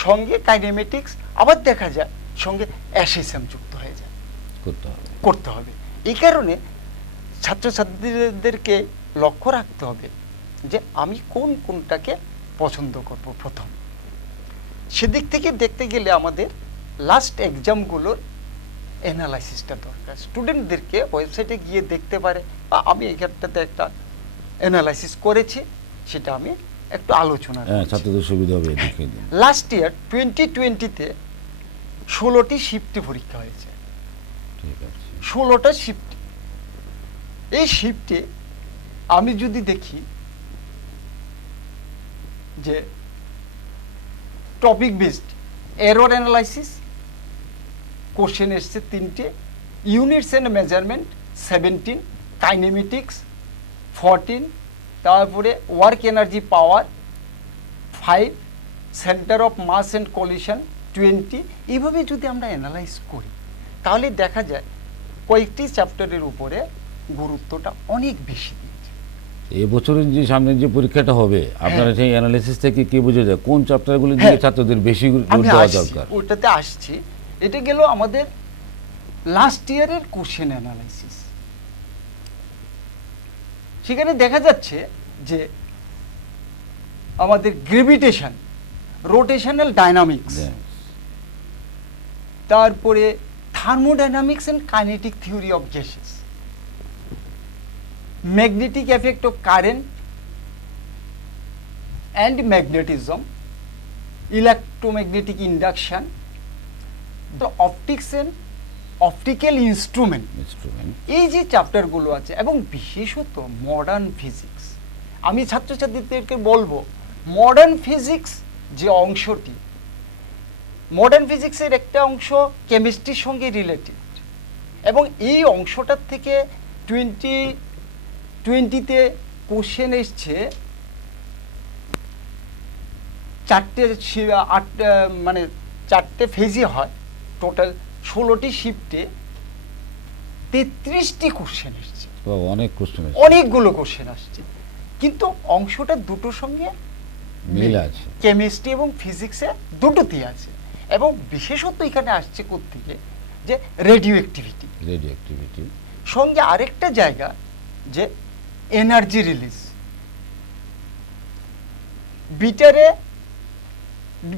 সঙ্গে কাইনেমেটিক্স, আবার দেখা যায় সঙ্গে অ্যাসিসম যুক্ত হয়ে যায়, করতে হবে। এই কারণে ছাত্রছাত্রীদেরকে লক্ষ্য রাখতে হবে যে আমি কোনটাকে পছন্দ করব প্রথম। সেদিক থেকে দেখতে গেলে আমাদের লাস্ট এক্সামগুলোর অ্যানালাইসিসটা দরকার। স্টুডেন্টদেরকে ওয়েবসাইটে গিয়ে দেখতে পারে, বা আমি এখানটাতে একটা অ্যানালাইসিস করেছি, সেটা আমি একটু আলোচনা ছাত্রদের সুবিধা হবে। লাস্ট ইয়ার 2020-তে 16টি শিফটে পরীক্ষা হয়েছে, 16টা শিফট। এই শিফটে আমি যদি দেখি যে topic based error analysis question এসছে 3টে, ইউনিটস অ্যান্ড মেজারমেন্ট 17, কাইনেমেটিক্স 14, তারপরে work energy power 5, centre of mass and collision 20। এইভাবে যদি আমরা অ্যানালাইজ করি তাহলে দেখা যায় কয়েকটি চ্যাপ্টারের উপরে গুরুত্বটা অনেক বেশি দিয়েছে। এবছরের যে সামনের যে পরীক্ষাটা হবে, আপনারা সেই অ্যানালাইসিস থেকে কি বুঝে যায় কোন চ্যাপ্টারগুলো দিয়ে ছাত্রদের বেশি জোর দেওয়া দরকার? ওটাতে আসছি। এটা গেল আমাদের লাস্ট ইয়ারের কোশ্চেন অ্যানালাইসিস। সেখানে দেখা যাচ্ছে যে আমাদের গ্রেভিটেশন, রোটেশনাল ডাইনামিক্স, তারপরে thermodynamics and kinetic theory of gases, magnetic effect of current and magnetism, electromagnetic induction, the optics and optical instrument, এই যে চ্যাপ্টারগুলো আছে, এবং বিশেষত মডার্ন ফিজিক্স। আমি ছাত্রছাত্রীদেরকে বলবো মডার্ন ফিজিক্স যে অংশটি, মডার্ন ফিজিক্সের একটা অংশ কেমিস্ট্রির সঙ্গে রিলেটেড, এবং এই অংশটার থেকে 2020-তে কোশ্চেন এসছে চারটে ফেজে হয়, টোটাল 16টি শিফটে 33টি কোশ্চেন এসছে, অনেকগুলো কোশ্চেন আসছে, কিন্তু অংশটা দুটোর সঙ্গে মিল আছে, কেমিস্ট্রি এবং ফিজিক্সে দুটোতেই আছে। এবং বিশেষত এখানে আসছে কোত্থেকে, যে রেডিও অ্যাক্টিভিটি সঙ্গে আরেকটা জায়গা যে energy release,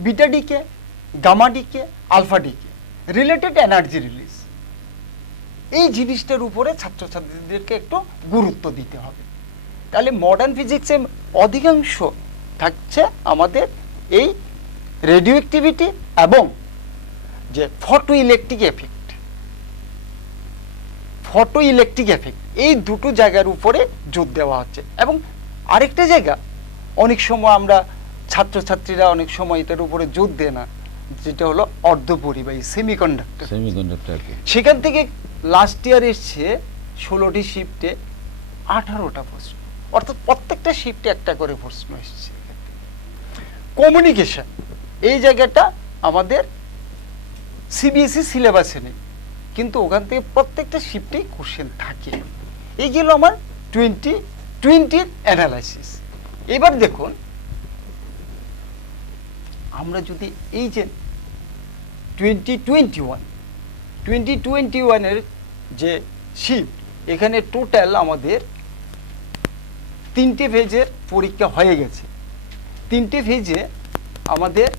beta decay, gamma decay, alpha decay related energy release, এই জিনিসটার উপরে ছাত্রছাত্রীদেরকে একটু গুরুত্ব দিতে হবে। তাহলে মডার্ন ফিজিক্সে অধিকাংশ থাকছে আমাদের এই রেডিও অ্যাক্টিভিটি এবং যে ফটো ইলেকট্রিক এফেক্ট, এই দুটো জায়গার উপরে জোর দেওয়া হচ্ছে। এবং আরেকটা জায়গা অনেক সময় আমরা ছাত্রছাত্রীরা অনেক সময় এটার উপরে জোর দেয় না, যেটা হলো অর্ধপরিবাহী সেমিকন্ডাক্টর। সেখান থেকে লাস্ট ইয়ার এসছে 16টি শিফটে 18টা প্রশ্ন, অর্থাৎ প্রত্যেকটা শিফটে একটা করে প্রশ্ন এসছে। কমিউনিকেশন, এই জায়গাটা আমাদের সিবিএসই সিলেবাসে নেই, কিন্তু ওখান থেকে প্রত্যেকটা শিফটেই কোশ্চেন থাকে। এই গেল আমার 2020 অ্যানালাইসিস। এবার দেখুন, আমরা যদি এই যে 2021-এর যে শিফট, এখানে টোটাল আমাদের 3টে ফেজের পরীক্ষা হয়ে গেছে। 3টে ফেজে আমাদের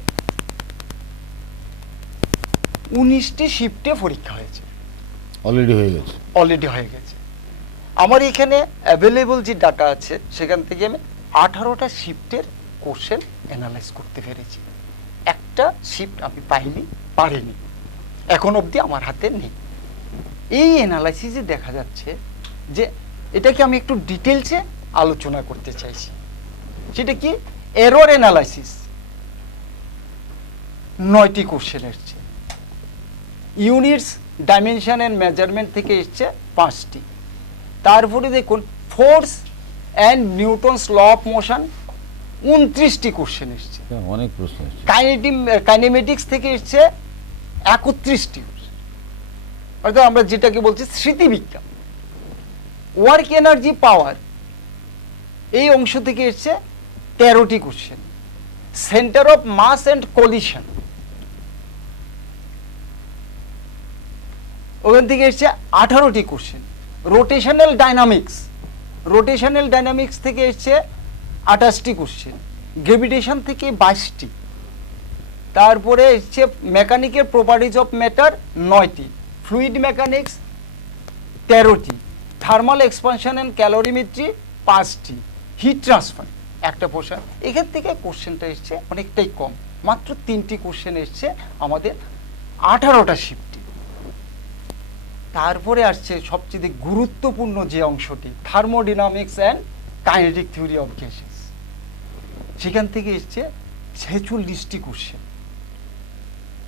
19টি শিফটে পরীক্ষা হয়েছে, অলরেডি হয়ে গেছে। আমার এখানে অ্যাভেলেবল যে ডাটা আছে সেখান থেকে আমি 18টা শিফটের কোশ্চেন অ্যানালাইজ করতে পেরেছি। একটা শিফট আমি পারিনি, এখন অবধি আমার হাতে নেই। এই অ্যানালাইসিসে দেখা যাচ্ছে যে এটাকে আমি একটু ডিটেলসে আলোচনা করতে চাইছি। সেটা কি, এরর অ্যানালাইসিস 9টি কোশ্চেন এসছে, ইউনিটস ডাইমেনশন অ্যান্ড মেজারমেন্ট থেকে এসছে 5টি। তারপরে দেখুন force and Newton's law of motion 29টি কোশ্চেন এসছে, অনেক প্রশ্ন। কাইনেমেটিক্স থেকে এসছে 31টি, অর্থাৎ আমরা যেটাকে বলছি স্মৃতিবিজ্ঞান। ওয়ার্ক এনার্জি পাওয়ার, এই অংশ থেকে এসছে 13টি question. Centre of mass and collision, ওখান থেকে এসছে 18টি কোশ্চেন। রোটেশনাল ডাইনামিক্স থেকে এসছে 28টি কোশ্চেন। গ্রেভিটেশন থেকে 22টি। তারপরে এসছে মেকানিক্যাল প্রপার্টিজ অফ ম্যাটার 9টি, ফ্লুইড মেকানিক্স 13টি, থার্মাল এক্সপানশন অ্যান্ড ক্যালোরিমেট্রি 5টি, হিট ট্রান্সফার একটা পোর্শন। এখান থেকে কোশ্চেনটা এসছে অনেকটাই কম, মাত্র 3টি কোশ্চেন এসছে আমাদের 18টা শিফটে। তারপরে আসছে সবচেয়ে গুরুত্বপূর্ণ যে অংশটি, thermodynamics and kinetic theory of gases, সেখান থেকে এসছে 46টি কোশ্চেন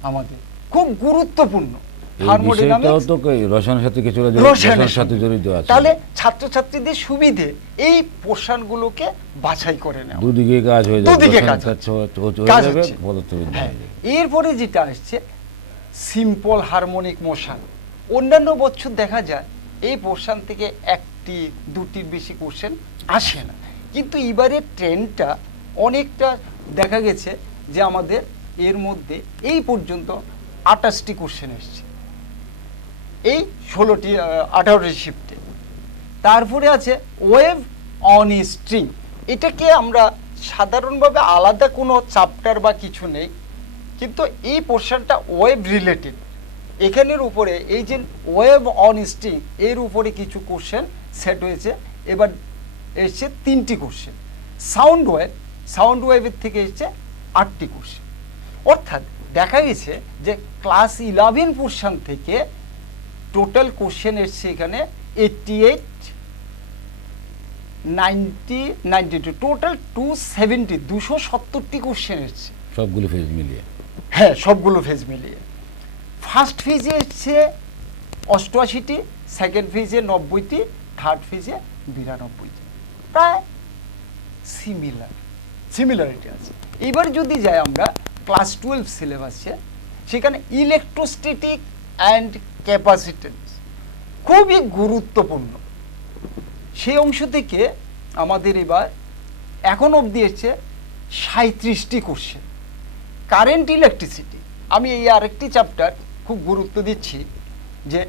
আমাদের, খুব গুরুত্বপূর্ণ। তাহলে ছাত্রছাত্রীদের সুবিধে এই পোর্শনগুলোকে বাছাই করে নেওয়া, দুদিকে কাজ হয়ে যাবে। এরপরে যেটা আসছে সিম্পল হারমোনিক মোশন, অন্যান্য বছর দেখা যায় এই পোর্শন থেকে 1টি 2টির বেশি কোশ্চেন আসে না, কিন্তু এবারে ট্রেন্ডটা অনেকটা দেখা গেছে যে আমাদের এর মধ্যে এই পর্যন্ত 28টি কোশ্চেন এসছে এই 18টি শিফটে। তারপরে আছে ওয়েভ অন স্ট্রিং, এটাকে আমরা সাধারণভাবে আলাদা কোনো চ্যাপ্টার বা কিছু নেই, কিন্তু এই পোর্শনটা ওয়েভ রিলেটেড। এখানের উপরে এই যে ওয়েভ অন স্ট্রিং, এর উপরে কিছু কোশ্চেন সেট হয়েছে এবার এসছে 3টি কোশ্চেন। সাউন্ড ওয়েভের থেকে এসছে 8টি কোশ্চেন। অর্থাৎ দেখা গেছে যে ক্লাস 11 পোর্শন থেকে টোটাল কোশ্চেন এসছে এখানে 88, 90, 92, টোটাল 270টি কোশ্চেন এসছে সবগুলো ফেজ মিলিয়ে। হ্যাঁ, সবগুলো ফেজ মিলিয়ে। ফার্স্ট ফেজে এসছে 88টি, সেকেন্ড ফেজে 90টি, থার্ড ফেজে 92টি। প্রায় সিমিলারিটি আছে। এবার যদি যাই আমরা ক্লাস 12 সিলেবাসে, সেখানে ইলেকট্রোস্ট্যাটিক অ্যান্ড ক্যাপাসিটেন্স খুবই গুরুত্বপূর্ণ। সেই অংশ থেকে আমাদের এবার এখন অবধি এসছে 37টি কোশ্চেন। কারেন্ট ইলেকট্রিসিটি, আমি এই আরেকটি চ্যাপ্টার খুব গুরুত্ব দিচ্ছি যে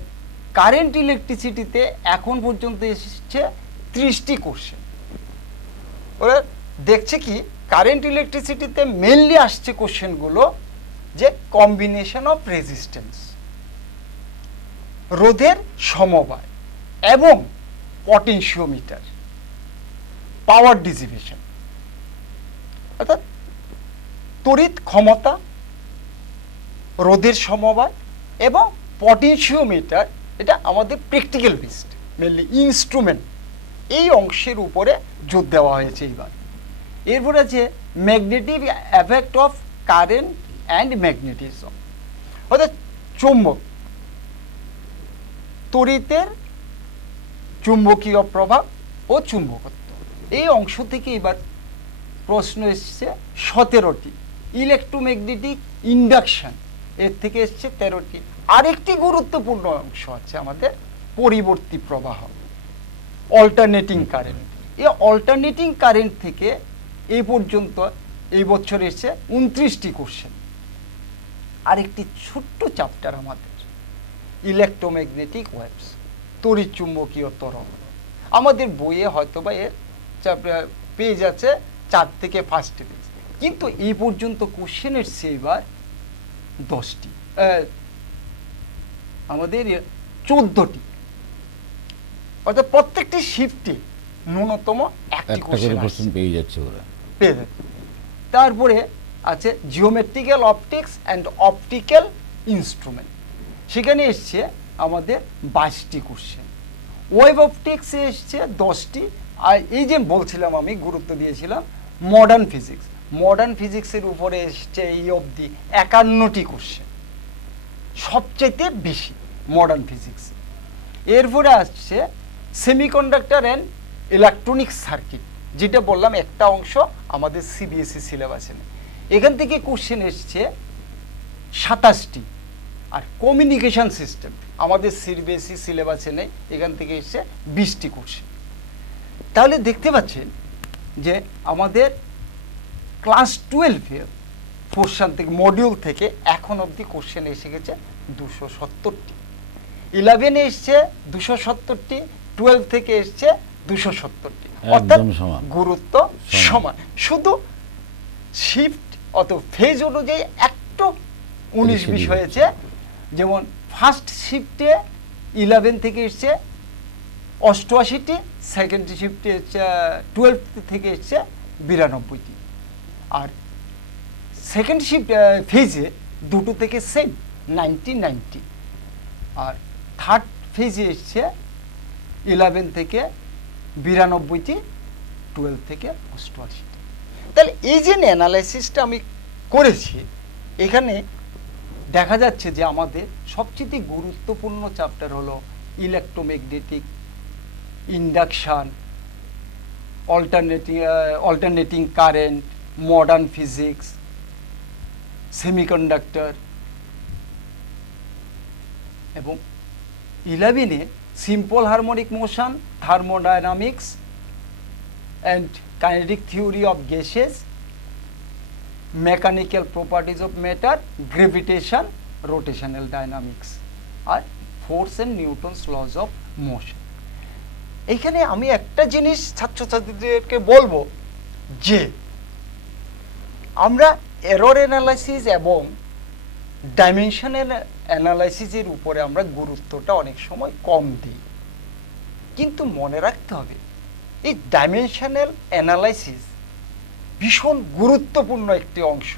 কারেন্ট ইলেকট্রিসিটিতে এখন পর্যন্ত এসেছে 30টি কোশ্চেন। ওরা দেখছে কি কারেন্ট ইলেকট্রিসিটিতে মেনলি আসছে কোশ্চেনগুলো যে কম্বিনেশন অফ রেজিস্ট্যান্স, রোধের সমবায় এবং পটেনশিওমিটার, পাওয়ার ডিসিপেশন, অর্থাৎ তড়িৎ ক্ষমতা, রোধের সমবায় এবং পটেনশিওমিটার। এটা আমাদের প্র্যাকটিক্যাল বেসড, মেনলি ইনস্ট্রুমেন্ট, এই অংশের উপরে জোর দেওয়া হয়েছে এইবার। এরপরে আছে magnetic effect of current and magnetism, অর্থাৎ চুম্বক, তড়িতের চুম্বকীয় প্রভাব ও চুম্বকত্ব। এই অংশ থেকে এবার প্রশ্ন এসছে 17টি। ইলেকট্রোম্যাগনেটিক ইন্ডাকশন, এর থেকে এসছে 13টি। আরেকটি গুরুত্বপূর্ণ অংশ আছে আমাদের পরিবর্তী প্রবাহ, অল্টারনেটিং কারেন্ট। এই অল্টারনেটিং কারেন্ট থেকে এই পর্যন্ত এই বছর এসছে 29টি কোশ্চেন। আরেকটি ছোট্ট চ্যাপ্টার আমাদের ইলেকট্রোম্যাগনেটিক ওয়েভস, তড়িৎ চুম্বকীয় তরঙ্গ। আমাদের বইয়ে হয়তো বা এর পেজ আছে 4 থেকে 5টি পেজ, কিন্তু এই পর্যন্ত কোশ্চেন এসছে এবার 10টি, আমাদের 14টি। অর্থাৎ প্রত্যেকটি শিফটে ন্যূনতম একটি কোশ্চেন পেয়ে যাচ্ছে ওরা। তারপরে আছে geometrical optics and optical instrument, সেখানে এসছে আমাদের 22টি কোশ্চেন। ওয়েভ অপটিক্সে এসছে 10টি। আর এই যে বলছিলাম আমি গুরুত্ব দিয়েছিলাম মডার্ন ফিজিক্সের উপরে এসছে এই অবধি 51টি কোশ্চেন, সবচাইতে বেশি মডার্ন ফিজিক্স। এরপরে আসছে সেমিকন্ডাক্টর অ্যান্ড ইলেকট্রনিক সার্কিট, যেটা বললাম একটা অংশ আমাদের সিবিএসই সিলেবাসে নেই। এখান থেকে কোশ্চেন এসছে 27টি। আর কমিউনিকেশন সিস্টেম আমাদের সিবিএসই সিলেবাসে নেই, এখান থেকে এসছে 20টি কোশ্চেন। তাহলে দেখতে পাচ্ছেন যে আমাদের ক্লাস 12-এর পোর্শন থেকে, মডিউল থেকে এখন অবধি কোশ্চেন এসে গেছে 270টি। 11-এ এসছে 270টি, 12 থেকে এসছে 270টি। অর্থাৎ গুরুত্ব সমান, শুধু শিফট অত ফেজ অনুযায়ী একটু 19-20 হয়েছে। যেমন ফার্স্ট শিফটে 11 থেকে এসছে 88টি, সেকেন্ড শিফটে 12 থেকে এসছে 92টি। আর সেকেন্ড শিফট ফেজে দুটো থেকে সেম 90। আর থার্ড ফেজে এসছে 11 থেকে 92টি, 12 থেকে 88টি। তাহলে এই যে অ্যানালাইসিসটা আমি করেছি, এখানে দেখা যাচ্ছে যে আমাদের সবচেয়ে গুরুত্বপূর্ণ চ্যাপ্টার হলো electromagnetic induction, alternating current, modern physics, semiconductor, এবং 11-এ simple harmonic motion, thermodynamics and kinetic theory of gases, mechanical properties of matter, gravitation, rotational dynamics, আর force and Newton's laws of motion. এইখানে আমি একটা জিনিস ছাত্রছাত্রীদেরকে বলবো যে আমরা এরর অ্যানালাইসিস এবং ডাইমেনশনাল অ্যানালাইসিসের উপরে আমরা গুরুত্বটা অনেক সময় কম দিই, কিন্তু মনে রাখতে হবে এই ডাইমেনশনাল অ্যানালাইসিস ভীষণ গুরুত্বপূর্ণ একটি অংশ,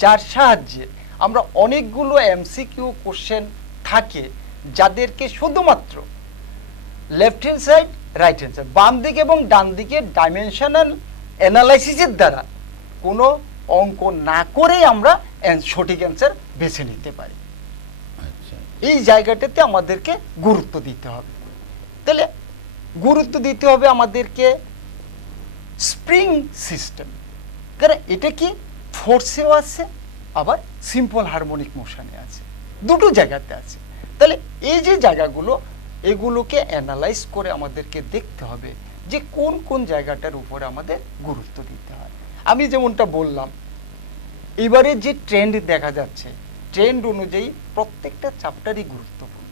যার সাহায্যে আমরা অনেকগুলো এমসিকিউ কোশ্চেন থাকে যাদেরকে শুধুমাত্র left hand side right hand side বাম দিকে এবং ডান দিকে ডাইমেনশনাল অ্যানালাইসিসের দ্বারা কোনো অঙ্ক না করেই আমরা সঠিক অ্যান্সার বেছে নিতে পারি। আচ্ছা, এই জায়গাটাতে আমাদেরকে গুরুত্ব দিতে হবে। তাহলে গুরুত্ব দিতে হবে আমাদেরকে স্প্রিং সিস্টেম, কারণ এটা কি ফোর্সেও আছে আবার সিম্পল হারমোনিক মোশনে আছে, দুটো জায়গাতে আছে। তাহলে এই যে জায়গাগুলো, এগুলোকে অ্যানালাইজ করে আমাদেরকে দেখতে হবে যে কোন কোন জায়গাটার উপরে আমাদের গুরুত্ব দিতে হয়। আমি যেমনটা বললাম, এবারে যে ট্রেন্ড দেখা যাচ্ছে, ট্রেন্ড অনুযায়ী প্রত্যেকটা চ্যাপ্টারই গুরুত্বপূর্ণ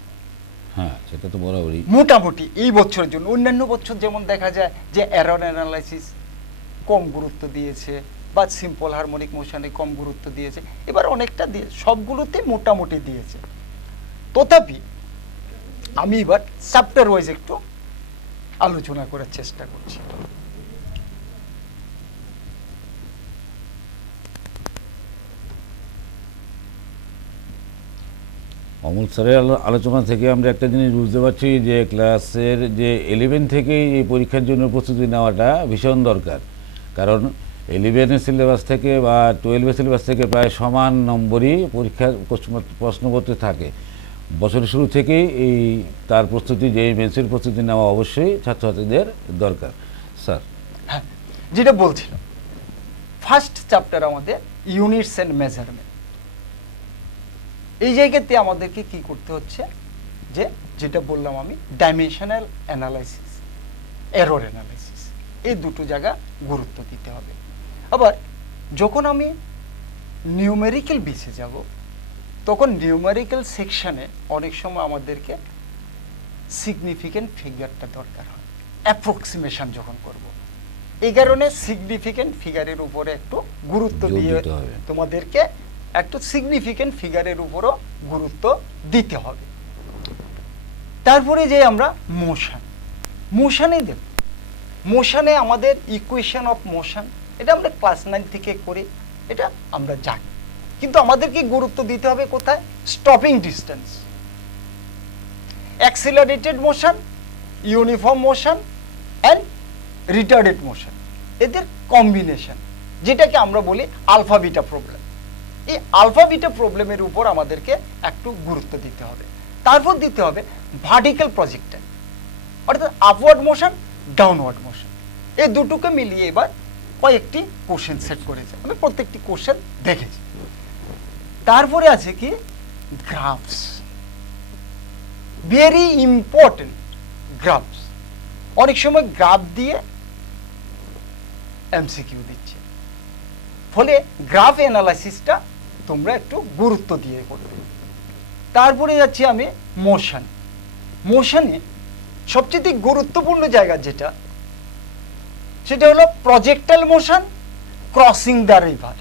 হ্যাঁ, সেটা তো বরাবরই। মোটামুটি এই বছরের জন্য। অন্যান্য বছর যেমন দেখা যায় যে এরর অ্যানালাইসিস কম গুরুত্ব দিয়েছে বা সিম্পল হারমোনিক মোশনে কম গুরুত্ব দিয়েছে, এবার অনেকটা দিয়ে সবগুলোতে মোটামুটি দিয়েছে। তথাপি আমি এবার চ্যাপ্টার ওয়াইজ একটু আলোচনা করার চেষ্টা করছি। অমল স্যারের আলোচনা থেকে আমরা একটা জিনিস বুঝতে পারছি যে ক্লাসের যে 11 থেকেই এই পরীক্ষার জন্য প্রস্তুতি নেওয়াটা ভীষণ দরকার, কারণ 11-এর সিলেবাস থেকে বা 12-এর সিলেবাস থেকে প্রায় সমান নম্বরই পরীক্ষার প্রশ্নপত্রে থাকে। বছরের শুরু থেকেই এই তার প্রস্তুতি, যে মেন্সের প্রস্তুতি নেওয়া অবশ্যই ছাত্রছাত্রীদের দরকার। স্যার, হ্যাঁ, যেটা বলছিলাম, ফার্স্ট চ্যাপ্টার আমাদের ইউনিটস অ্যান্ড মেজারমেন্ট। এই জায়গাতে আমাদেরকে কি করতে হচ্ছে, যে যেটা বললাম আমি, ডাইমেনশনাল অ্যানালাইসিস, এরর অ্যানালাইসিস, এই দুটো জায়গা গুরুত্ব দিতে হবে। আবার যখন আমি নিউমেরিক্যাল বেসে যাব, তখন নিউমেরিক্যাল সেকশনে অনেক সময় আমাদেরকে সিগনিফিকেন্ট ফিগারটা দরকার হয়, অ্যাপ্রক্সিমেশন যখন করব। এই কারণে সিগনিফিকেন্ট ফিগারের উপরে একটু গুরুত্ব জোর দিয়ে দিতে হবে। তোমাদেরকে একটু সিগনিফিকেন্ট ফিগারের উপরও গুরুত্ব দিতে হবে। তারপরে যে আমরা মোশনে দেব, মোশনে আমাদের ইকুয়েশন অফ মোশন, এটা আমরা ক্লাস 9 থেকে করি, এটা আমরা জানি। কিন্তু আমাদেরকে গুরুত্ব দিতে হবে কোথায়? Stopping distance, accelerated motion, uniform motion and retarded motion, এদের কম্বিনেশন, যেটাকে আমরা বলি আলফা বিটা প্রবলেম। এই আলফা বিটা প্রবলেমের উপর আমাদেরকে একটু গুরুত্ব দিতে হবে। তারপর দিতে হবে ভার্টিক্যাল প্রজেক্টাইল, অর্থাৎ আপওয়ার্ড মোশন, ডাউনওয়ার্ড মোশন। এই দুটোকে মিলিয়ে এবার কয়েকটি কোশ্চেন সেট করেছে, আমি প্রত্যেকটি কোশ্চেন দেখেছি। তারপরে আছে কি গ্রাফস, ভেরি ইম্পর্টেন্ট গ্রাফস। অনেক সময় গ্রাফ দিয়ে এমসিকিউ দিচ্ছে, ফলে গ্রাফ অ্যানালাইসিসটা তোমরা একটু গুরুত্ব দিয়ে করবে। তারপরে যাচ্ছি আমি মোশন। মোশনে সবচেয়ে গুরুত্বপূর্ণ জায়গা যেটা, সেটা হলো projectile motion crossing the river.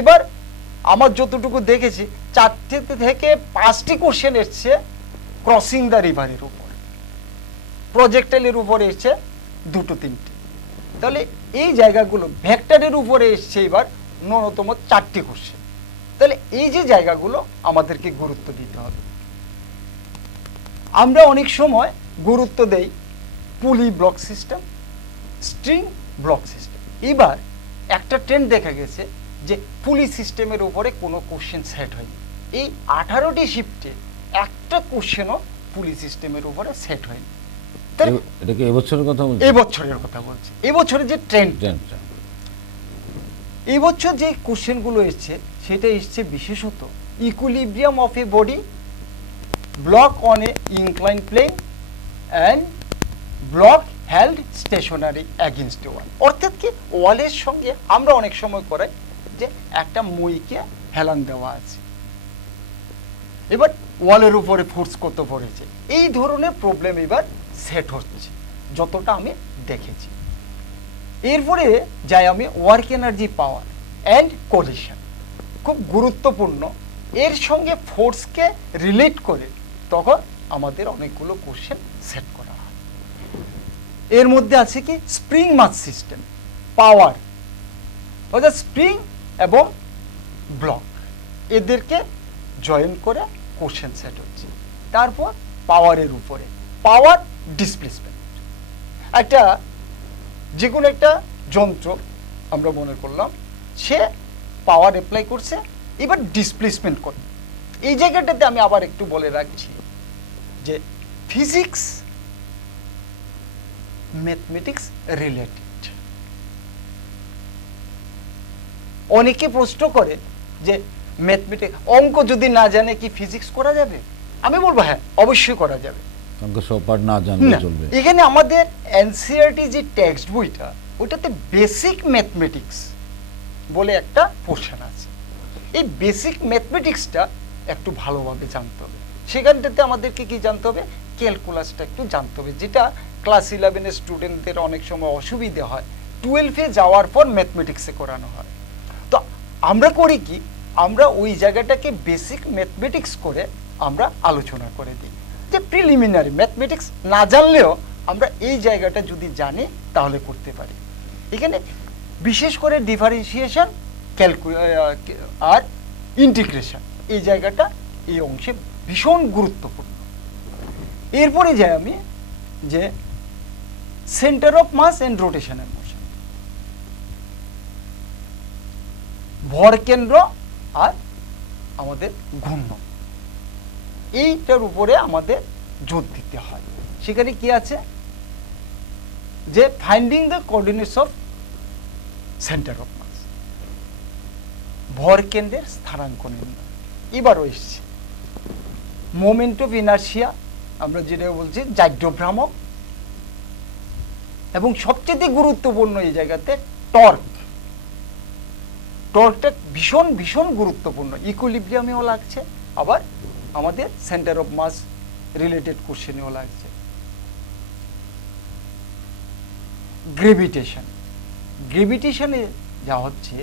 এবার আমার যতটুকু দেখেছি 4 থেকে 5টি কোশ্চেন এসছে ক্রসিং দ্য রিভারের উপর, প্রজেক্টাইলের উপরে এসছে 2-3টি। তাহলে এই জায়গাগুলো ভেক্টরের উপরে এসছে এবার ন্যূনতম 4টি কোশ্চেন। তাহলে এই যে জায়গাগুলো আমাদেরকে গুরুত্ব দিতে হবে। আমরা অনেক সময় গুরুত্ব দেই পুলি block system, string block system. এবার একটা ট্রেন্ড দেখা গেছে যে পুলি সিস্টেমের উপরে কোনো কোশ্চেন সেট হয়নি। এই 18টি শিফটে একটা কোশ্চেনও পুলি সিস্টেমের উপরে সেট হয়নি। এটা কি এবছরের কথা বলছি? এবছরের কথা বলছি, এবছরের যে ট্রেন্ড। এবছর যে কোশ্চেনগুলো এসছে সেটা এসছে বিশেষত equilibrium of a body, block on a incline plane and block held stationary against wall. অর্থাৎ কি, ওয়ালের সঙ্গে আমরা অনেক সময় করাই যে একটা মইকে হেলান দেওয়া আছে, এবার ওয়ালের উপরে ফোর্স কত পড়েছে, এই ধরনের প্রবলেম এবার সেট হচ্ছে যতটা আমি দেখেছি। এরপরে যাই আমি work energy power and collision, খুব গুরুত্বপূর্ণ। এর সঙ্গে ফোর্সকে রিলেট করে তখন আমাদের অনেকগুলো কোশ্চেন সেট করা হয়। এর মধ্যে আছে কি স্প্রিং মাস সিস্টেম, পাওয়ার, অর্থাৎ স্প্রিং এবং ব্লক এদেরকে জয়েন করে কোশ্চেন সেট হচ্ছে। তারপর পাওয়ারের উপরে পাওয়ার ডিসপ্লেসমেন্ট, একটা যে কোনো একটা যন্ত্র আমরা মনে করলাম সে পাওয়ার অ্যাপ্লাই করছে, এবার ডিসপ্লেসমেন্ট করে। এই জায়গাটাতে আমি আবার একটু বলে রাখছি যে ফিজিক্স ম্যাথমেটিক্স রিলেটেড। অনেকে প্রশ্ন করে যে ম্যাথমেটিক্স অঙ্ক যদি না জানে কি ফিজিক্স করা যাবে? আমি বলবো হ্যাঁ, অবশ্যই করা যাবে। অঙ্ক সব পার্ট না জানলে চলবে। এখানে আমাদের এনসিইআরটি যে টেক্সট বইটা ওটাতে বেসিক ম্যাথমেটিক্স বলে একটা পোর্শন আছে। এই বেসিক ম্যাথমেটিক্সটা একটু ভালোভাবে জানতে হবে। সেখানটাতে আমাদেরকে কি জানতে হবে? ক্যালকুলাসটা একটু জানতে হবে, যেটা ক্লাস 11-এর স্টুডেন্টদের অনেক সময় অসুবিধে হয়, 12-এ যাওয়ার পর ম্যাথমেটিক্সে করানো হয়। তো আমরা করি কি, আমরা ওই জায়গাটাকে বেসিক ম্যাথমেটিক্স করে আমরা আলোচনা করে দিই, যে প্রিলিমিনারি ম্যাথমেটিক্স না জানলেও আমরা এই জায়গাটা যদি জানি তাহলে করতে পারি। এখানে বিশেষ করে ডিফারেন্সিয়েশন, আর ইন্টিগ্রেশন, এই জায়গাটা এই অংশে ভীষণ গুরুত্বপূর্ণ। এরপরে যাই আমি যে সেন্টার অফ মাস এন্ড রোটেশনের মোশন, ভর কেন্দ্র আর আমাদের ঘূর্ণ, এইটার উপরে আমাদের জোর দিতে হয়। সেখানে কি আছে যে finding the coordinates of centre of mass, ভর কেন্দ্রের স্থানাঙ্ক নির্ণয়। এবারও এসছে মোমেন্ট অফ ইনার্শিয়া, আমরা যেটা বলছি জাইড্রোভ্রামক, এবং সবচেয়ে গুরুত্বপূর্ণ এই জায়গাতে টর্ক। টর্কটা ভীষণ ভীষণ গুরুত্বপূর্ণ, ইকুইলিব্রিয়ামেও লাগছে, আবার আমাদের সেন্টার অফ মাস রিলেটেড কোশ্চেনেও লাগছে। গ্রেভিটেশন, গ্রেভিটেশনে যা হচ্ছে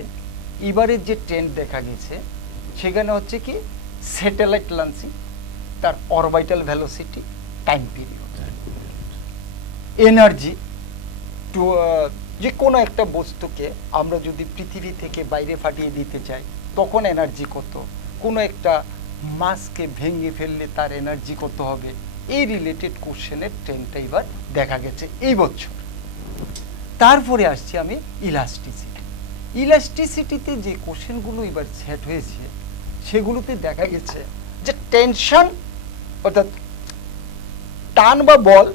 এবারের যে ট্রেন্ড দেখা গেছে সেখানে হচ্ছে কি স্যাটেলাইট লঞ্চিং, তার orbital velocity, time period, energy too যে কোনো একটা বস্তুকে আমরা যদি পৃথিবী থেকে বাইরে ফাটিয়ে দিতে চাই তখন এনার্জি কত, কোনো একটা মাসকে ভেঙে ফেললে তার এনার্জি কত হবে, এই রিলেটেড কোশ্চেনের ট্রেন্ডটা এবার দেখা গেছে এই বছর। তারপরে আসছি আমি ইলাস্টিসিটি। ইলাস্টিসিটিতে যে কোশ্চেনগুলো এবার সেট হয়েছে সেগুলোতে দেখা গেছে যে টেনশন, অর্থাৎ টান বা বল,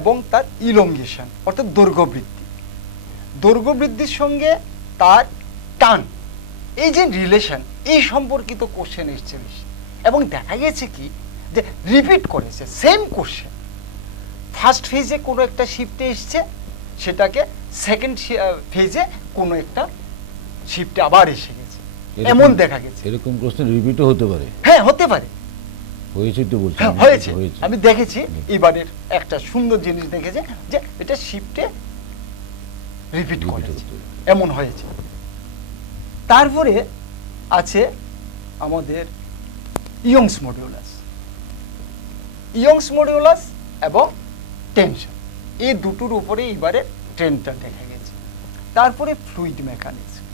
এবং তার ইলঙ্গেশন অর্থাৎ দৈর্ঘ্য বৃদ্ধি, দৈর্ঘ্য বৃদ্ধির সঙ্গে তার টান, এই যে রিলেশন, এই সম্পর্কিত কোশ্চেন এসছে বেশি। এবং দেখা গেছে কি যে রিপিট করেছে সেম কোশ্চেন, ফার্স্ট ফেজে কোনো একটা শিফটে এসছে, সেটাকে সেকেন্ড ফেজে কোনো একটা শিফটে আবার এসে গেছে, এমন দেখা গেছে। এরকম কোশ্চেন রিপিটও হতে পারে? হ্যাঁ, হতে পারে, হয়েছে তো বলছি, হ্যাঁ হয়েছে। আমি দেখেছি এবারের একটা সুন্দর জিনিস দেখেছে যে এটা শিফটে রিপিট করেছে, এমন হয়েছে। তারপরে আছে আমাদের ইয়ংস মডিউলাস, ইয়ংস মডিউলাস এবং টেনশন, এই দুটোর উপরে এবারে ট্রেন্ডটা দেখা গেছে। তারপরে ফ্লুইড মেকানিজম,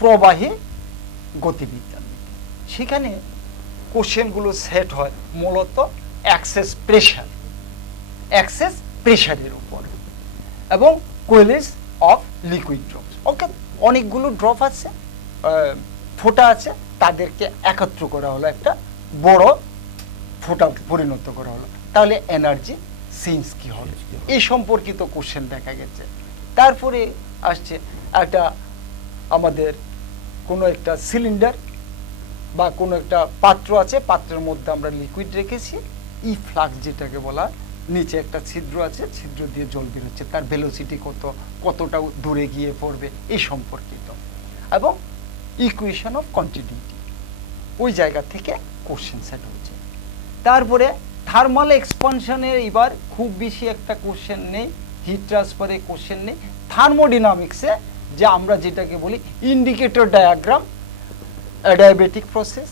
প্রবাহী গতিবিজ্ঞান, সেখানে কোশ্চেনগুলো সেট হয় মূলত অ্যাক্সেস প্রেশারের উপর, এবং কোয়েলিস অফ লিকুইড ড্রপস। ওকে, অনেকগুলো ড্রপ আছে, ফোঁটা আছে, তাদেরকে একত্র করা হলো, একটা বড় ফোঁটা পরিণত করা হলো, তাহলে এনার্জি চেঞ্জ কি হবে, এই সম্পর্কিত কোশ্চেন দেখা গেছে। তারপরে আসছে একটা আমাদের কোনো একটা সিলিন্ডার বা কোনো একটা পাত্র আছে, পাত্রের মধ্যে আমরা লিকুইড রেখেছি, ই ফ্লাক্স যেটাকে বলা, নিচে একটা ছিদ্র আছে, ছিদ্র দিয়ে জল বেরোচ্ছে, তার ভেলোসিটি কতটা দূরে গিয়ে পড়বে, এই সম্পর্কিত, এবং ইকুয়েশন অফ কন্টিনিউটি, ওই জায়গা থেকে কোশ্চেন সেট হচ্ছে। তারপরে থার্মাল এক্সপানশনের এবার খুব বেশি একটা কোশ্চেন নেই, হিট ট্রান্সফারে কোশ্চেন নেই, থার্মোডিনামিক্সে যে আমরা যেটাকে বলি indicator diagram, adiabatic process,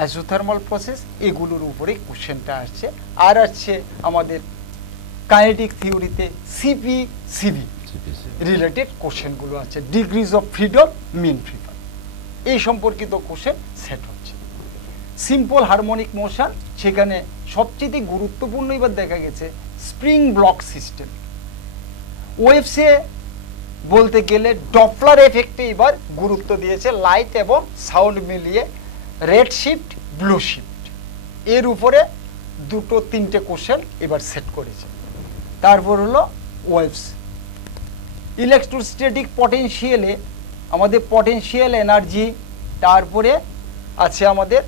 isothermal process, এগুলোর উপরে কোশ্চেনটা আসছে। আর আসছে আমাদের কাইনেটিক থিওরিতে সিপি রিলেটেড কোশ্চেনগুলো আছে, degrees of freedom, mean freedom, এই সম্পর্কিত কোশ্চেন সেট হচ্ছে। সিম্পল হারমোনিক মোশন, সেখানে সবচেয়ে গুরুত্বপূর্ণ এবার দেখা গেছে স্প্রিং ব্লক সিস্টেম। ওয়েভসে বলতে গেলে ডপলার এফেক্টে এবার গুরুত্ব দিয়েছে, লাইট এবং সাউন্ড মিলিয়ে রেড শিফট, ব্লু শিফট, এর উপরে 2-3টে কোশ্চেন এবার সেট করেছে। তারপর হলো ওয়েভস। ইলেকট্রোস্ট্যাটিক পটেনশিয়ালে আমাদের পটেনশিয়াল এনার্জি, তারপরে আছে আমাদের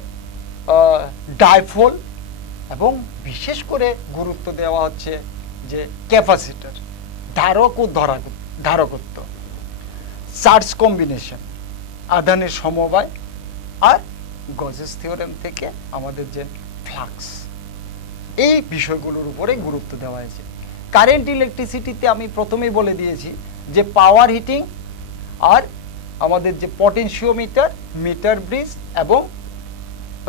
ডাইপোল, এবং বিশেষ করে গুরুত্ব দেওয়া হচ্ছে যে ক্যাপাসিটর, ধারক ও ধারকত্ব, চার্জ কম্বিনেশন, আধানের সমবায়, আর গজেস থিওরেম থেকে আমাদের যে ফ্লাক্স, এই বিষয়গুলোর উপরে গুরুত্ব দেওয়া হয়েছে। কারেন্ট ইলেকট্রিসিটিতে আমি প্রথমেই বলে দিয়েছি যে পাওয়ার হিটিং, আর আমাদের যে পটেনশিওমিটার, মিটার ব্রিজ এবং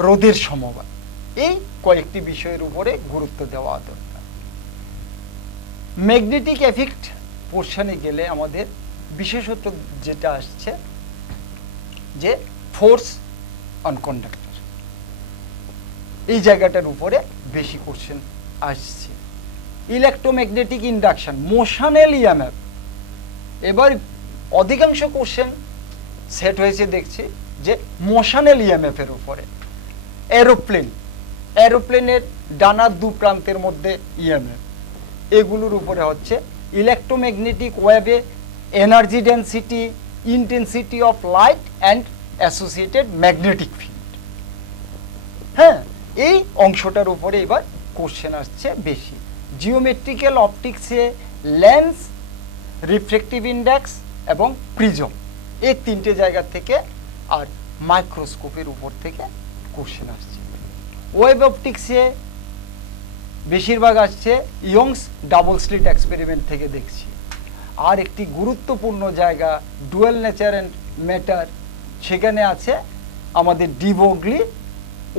রোধের সমবায়, এই কয়েকটি বিষয়ের উপরে গুরুত্ব দেওয়া দরকার। ম্যাগনেটিক এফেক্ট পোর্শনে গেলে আমাদের বিশেষত যেটা আসছে যে ফোর্স অন কন্ডাক্টর, এই জায়গাটার উপরে বেশি কোশ্চেন আসছে। ইলেকট্রোম্যাগনেটিক ইন্ডাকশন, মোশনাল ইএমএফ, এবার অধিকাংশ কোশ্চেন সেট হয়েছে দেখছি যে মোশনাল ইএমএফ এর উপরে। এরোপ্লেনের ডানার দু প্রান্তের মধ্যে ইএমএফ, এগুলোর উপরে হচ্ছে। ইলেকট্রোম্যাগনেটিক ওয়েভে energy density, intensity of light and associated magnetic field, হ্যাঁ, এই অংশটার উপরে এবার কোশ্চেন আসছে বেশি। জিওমেট্রিক্যাল অপটিক্সে লেন্স, রিফ্রেক্টিভ ইন্ডেক্স এবং প্রিজম, এই 3টে জায়গা থেকে, আর মাইক্রোস্কোপের উপর থেকে কোশ্চেন আসছে। ওয়েব অপটিক্সে বেশিরভাগ আসছে ইয়ংস ডাবল স্লিট এক্সপেরিমেন্ট থেকে দেখছি। আর একটি গুরুত্বপূর্ণ জায়গা ডুয়েল নেচার অ্যান্ড ম্যাটার, সেখানে আছে আমাদের de Broglie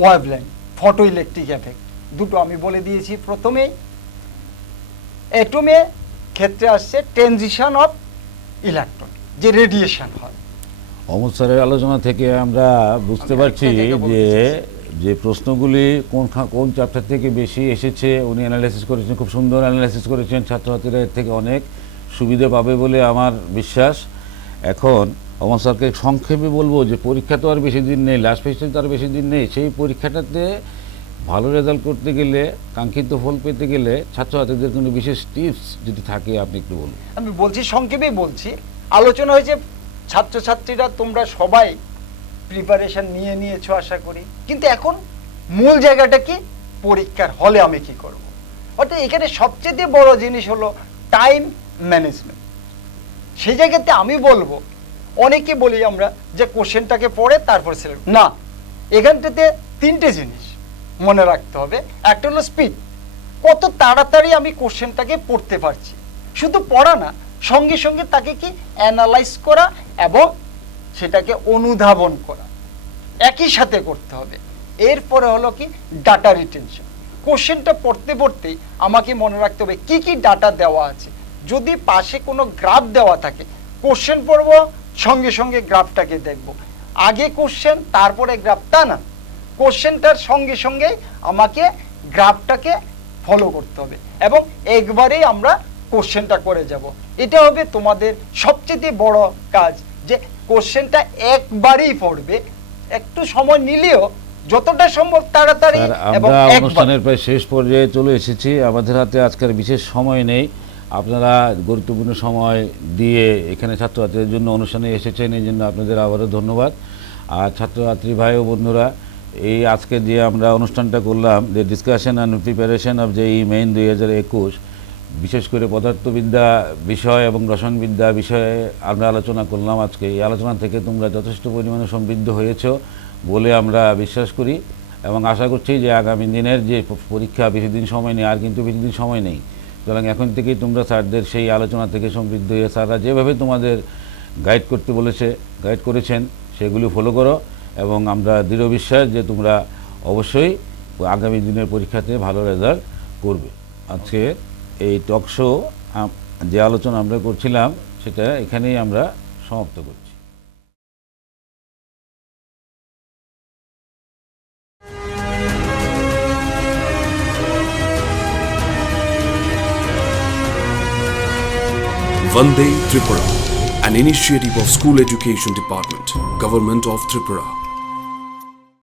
wavelength, photo electric effect, দুটো আমি বলে দিয়েছি প্রথমেই। অ্যাটমে ক্ষেত্রে আসছে ট্রানজিশন অফ ইলেকট্রন, যে রেডিয়েশন হয়। অমর স্যারের আলোচনা থেকে আমরা বুঝতে পারছি যে প্রশ্নগুলি কোন চ্যাপ্টার থেকে বেশি এসেছে উনি অ্যানালাইসিস করেছেন, খুব সুন্দর অ্যানালাইসিস করেছেন। ছাত্রছাত্রীরা এর থেকে অনেক সুবিধা পাবে বলে আমার বিশ্বাস। এখন অমর স্যারকে সংক্ষেপে বলবো যে পরীক্ষা তো আর বেশি দিন নেই, লাস্ট পেজে তো আর বেশি দিন নেই। সেই পরীক্ষাটাতে ভালো রেজাল্ট করতে গেলে, কাঙ্ক্ষিত ফল পেতে গেলে ছাত্রছাত্রীদের কোনো বিশেষ টিপস যদি থাকে আপনি একটু বলুন। আমি বলছি, সংক্ষেপেই বলছি। আলোচনা হয়েছে, ছাত্রছাত্রীরা তোমরা সবাই প্রিপারেশন নিয়েছো আশা করি, কিন্তু এখন মূল জায়গাটা কি, পরীক্ষার হলে আমি কি করব। অর্থাৎ এখানে সবচেয়ে বড় জিনিস হলো টাইম ম্যানেজমেন্ট। সেই জায়গাতে আমি বলবো, অনেকে বলি আমরা যে কোশ্চেনটাকে পড়ে তারপর সিলেক্ট, না, এখানটাতে 3টে জিনিস মনে রাখতে হবে। একটা হলো স্পিড, কত তাড়াতাড়ি আমি কোশ্চেনটাকে পড়তে পারছি, শুধু পড়া না, সঙ্গে সঙ্গে তাকে কি অ্যানালাইজ করা এবং সেটাকে অনুধাবন করা, একই সাথে করতে হবে। এরপরে হলো কি ডাটা রিটেনশন, কোশ্চেনটা পড়তে পড়তেই আমাকে মনে রাখতে হবে কি কি ডাটা দেওয়া আছে। যদি পাশে কোনো গ্রাফ দেওয়া থাকে, কোশ্চেন পড়ব সঙ্গে সঙ্গে গ্রাফটাকে দেখব, আগে কোশ্চেন তারপরে গ্রাফ, তা না, কোশ্চেনটার সঙ্গে সঙ্গে আমাকে গ্রাফটাকে ফলো করতে হবে এবং একবারেই আমরা কোশ্চেনটা করে যাব। এটা হবে তোমাদের সবচেয়ে বড় কাজ, যে কোশ্চেনটা একবারেই পড়বে, একটু সময় নিলেও যতটা সম্ভব তাড়াতাড়ি। আমরা অনুষ্ঠানের প্রায় শেষ পর্যায়ে চলে এসেছি, আমাদের হাতে আজকের বিশেষ সময় নেই। আপনারা গুরুত্বপূর্ণ সময় দিয়ে এখানে ছাত্রছাত্রীদের জন্য অনুষ্ঠানে এসেছেন, এই জন্য আপনাদের আবারও ধন্যবাদ। আর ছাত্রছাত্রী ভাই ও বন্ধুরা, এই আজকে যে আমরা অনুষ্ঠানটা করলাম, যে discussion and preparation of JEE main 2021, বিশেষ করে পদার্থবিদ্যা বিষয় এবং রসায়নবিদ্যা বিষয়ে আমরা আলোচনা করলাম আজকে। এই আলোচনা থেকে তোমরা যথেষ্ট পরিমাণে সমৃদ্ধ হয়েছ বলে আমরা বিশ্বাস করি এবং আশা করছি যে আগামী দিনের যে পরীক্ষা, বেশি দিন সময় নেই, আর কিন্তু বেশি দিন সময় নেই, সুতরাং এখন থেকেই তোমরা স্যারদের সেই আলোচনা থেকে সমৃদ্ধ হয়ে স্যাররা যেভাবে তোমাদের গাইড করতে বলেছে, গাইড করেছেন, সেগুলি ফলো করো এবং আমরা দৃঢ় বিশ্বাস যে তোমরা অবশ্যই আগামী দিনের পরীক্ষাতে ভালো রেজাল্ট করবে। আজকে এই টক শো যে আলোচনা আমরা করছিলাম সেটা এখানেই আমরা সমাপ্ত করছি। Vande Tripura, an initiative of School Education Department, Government of Tripura.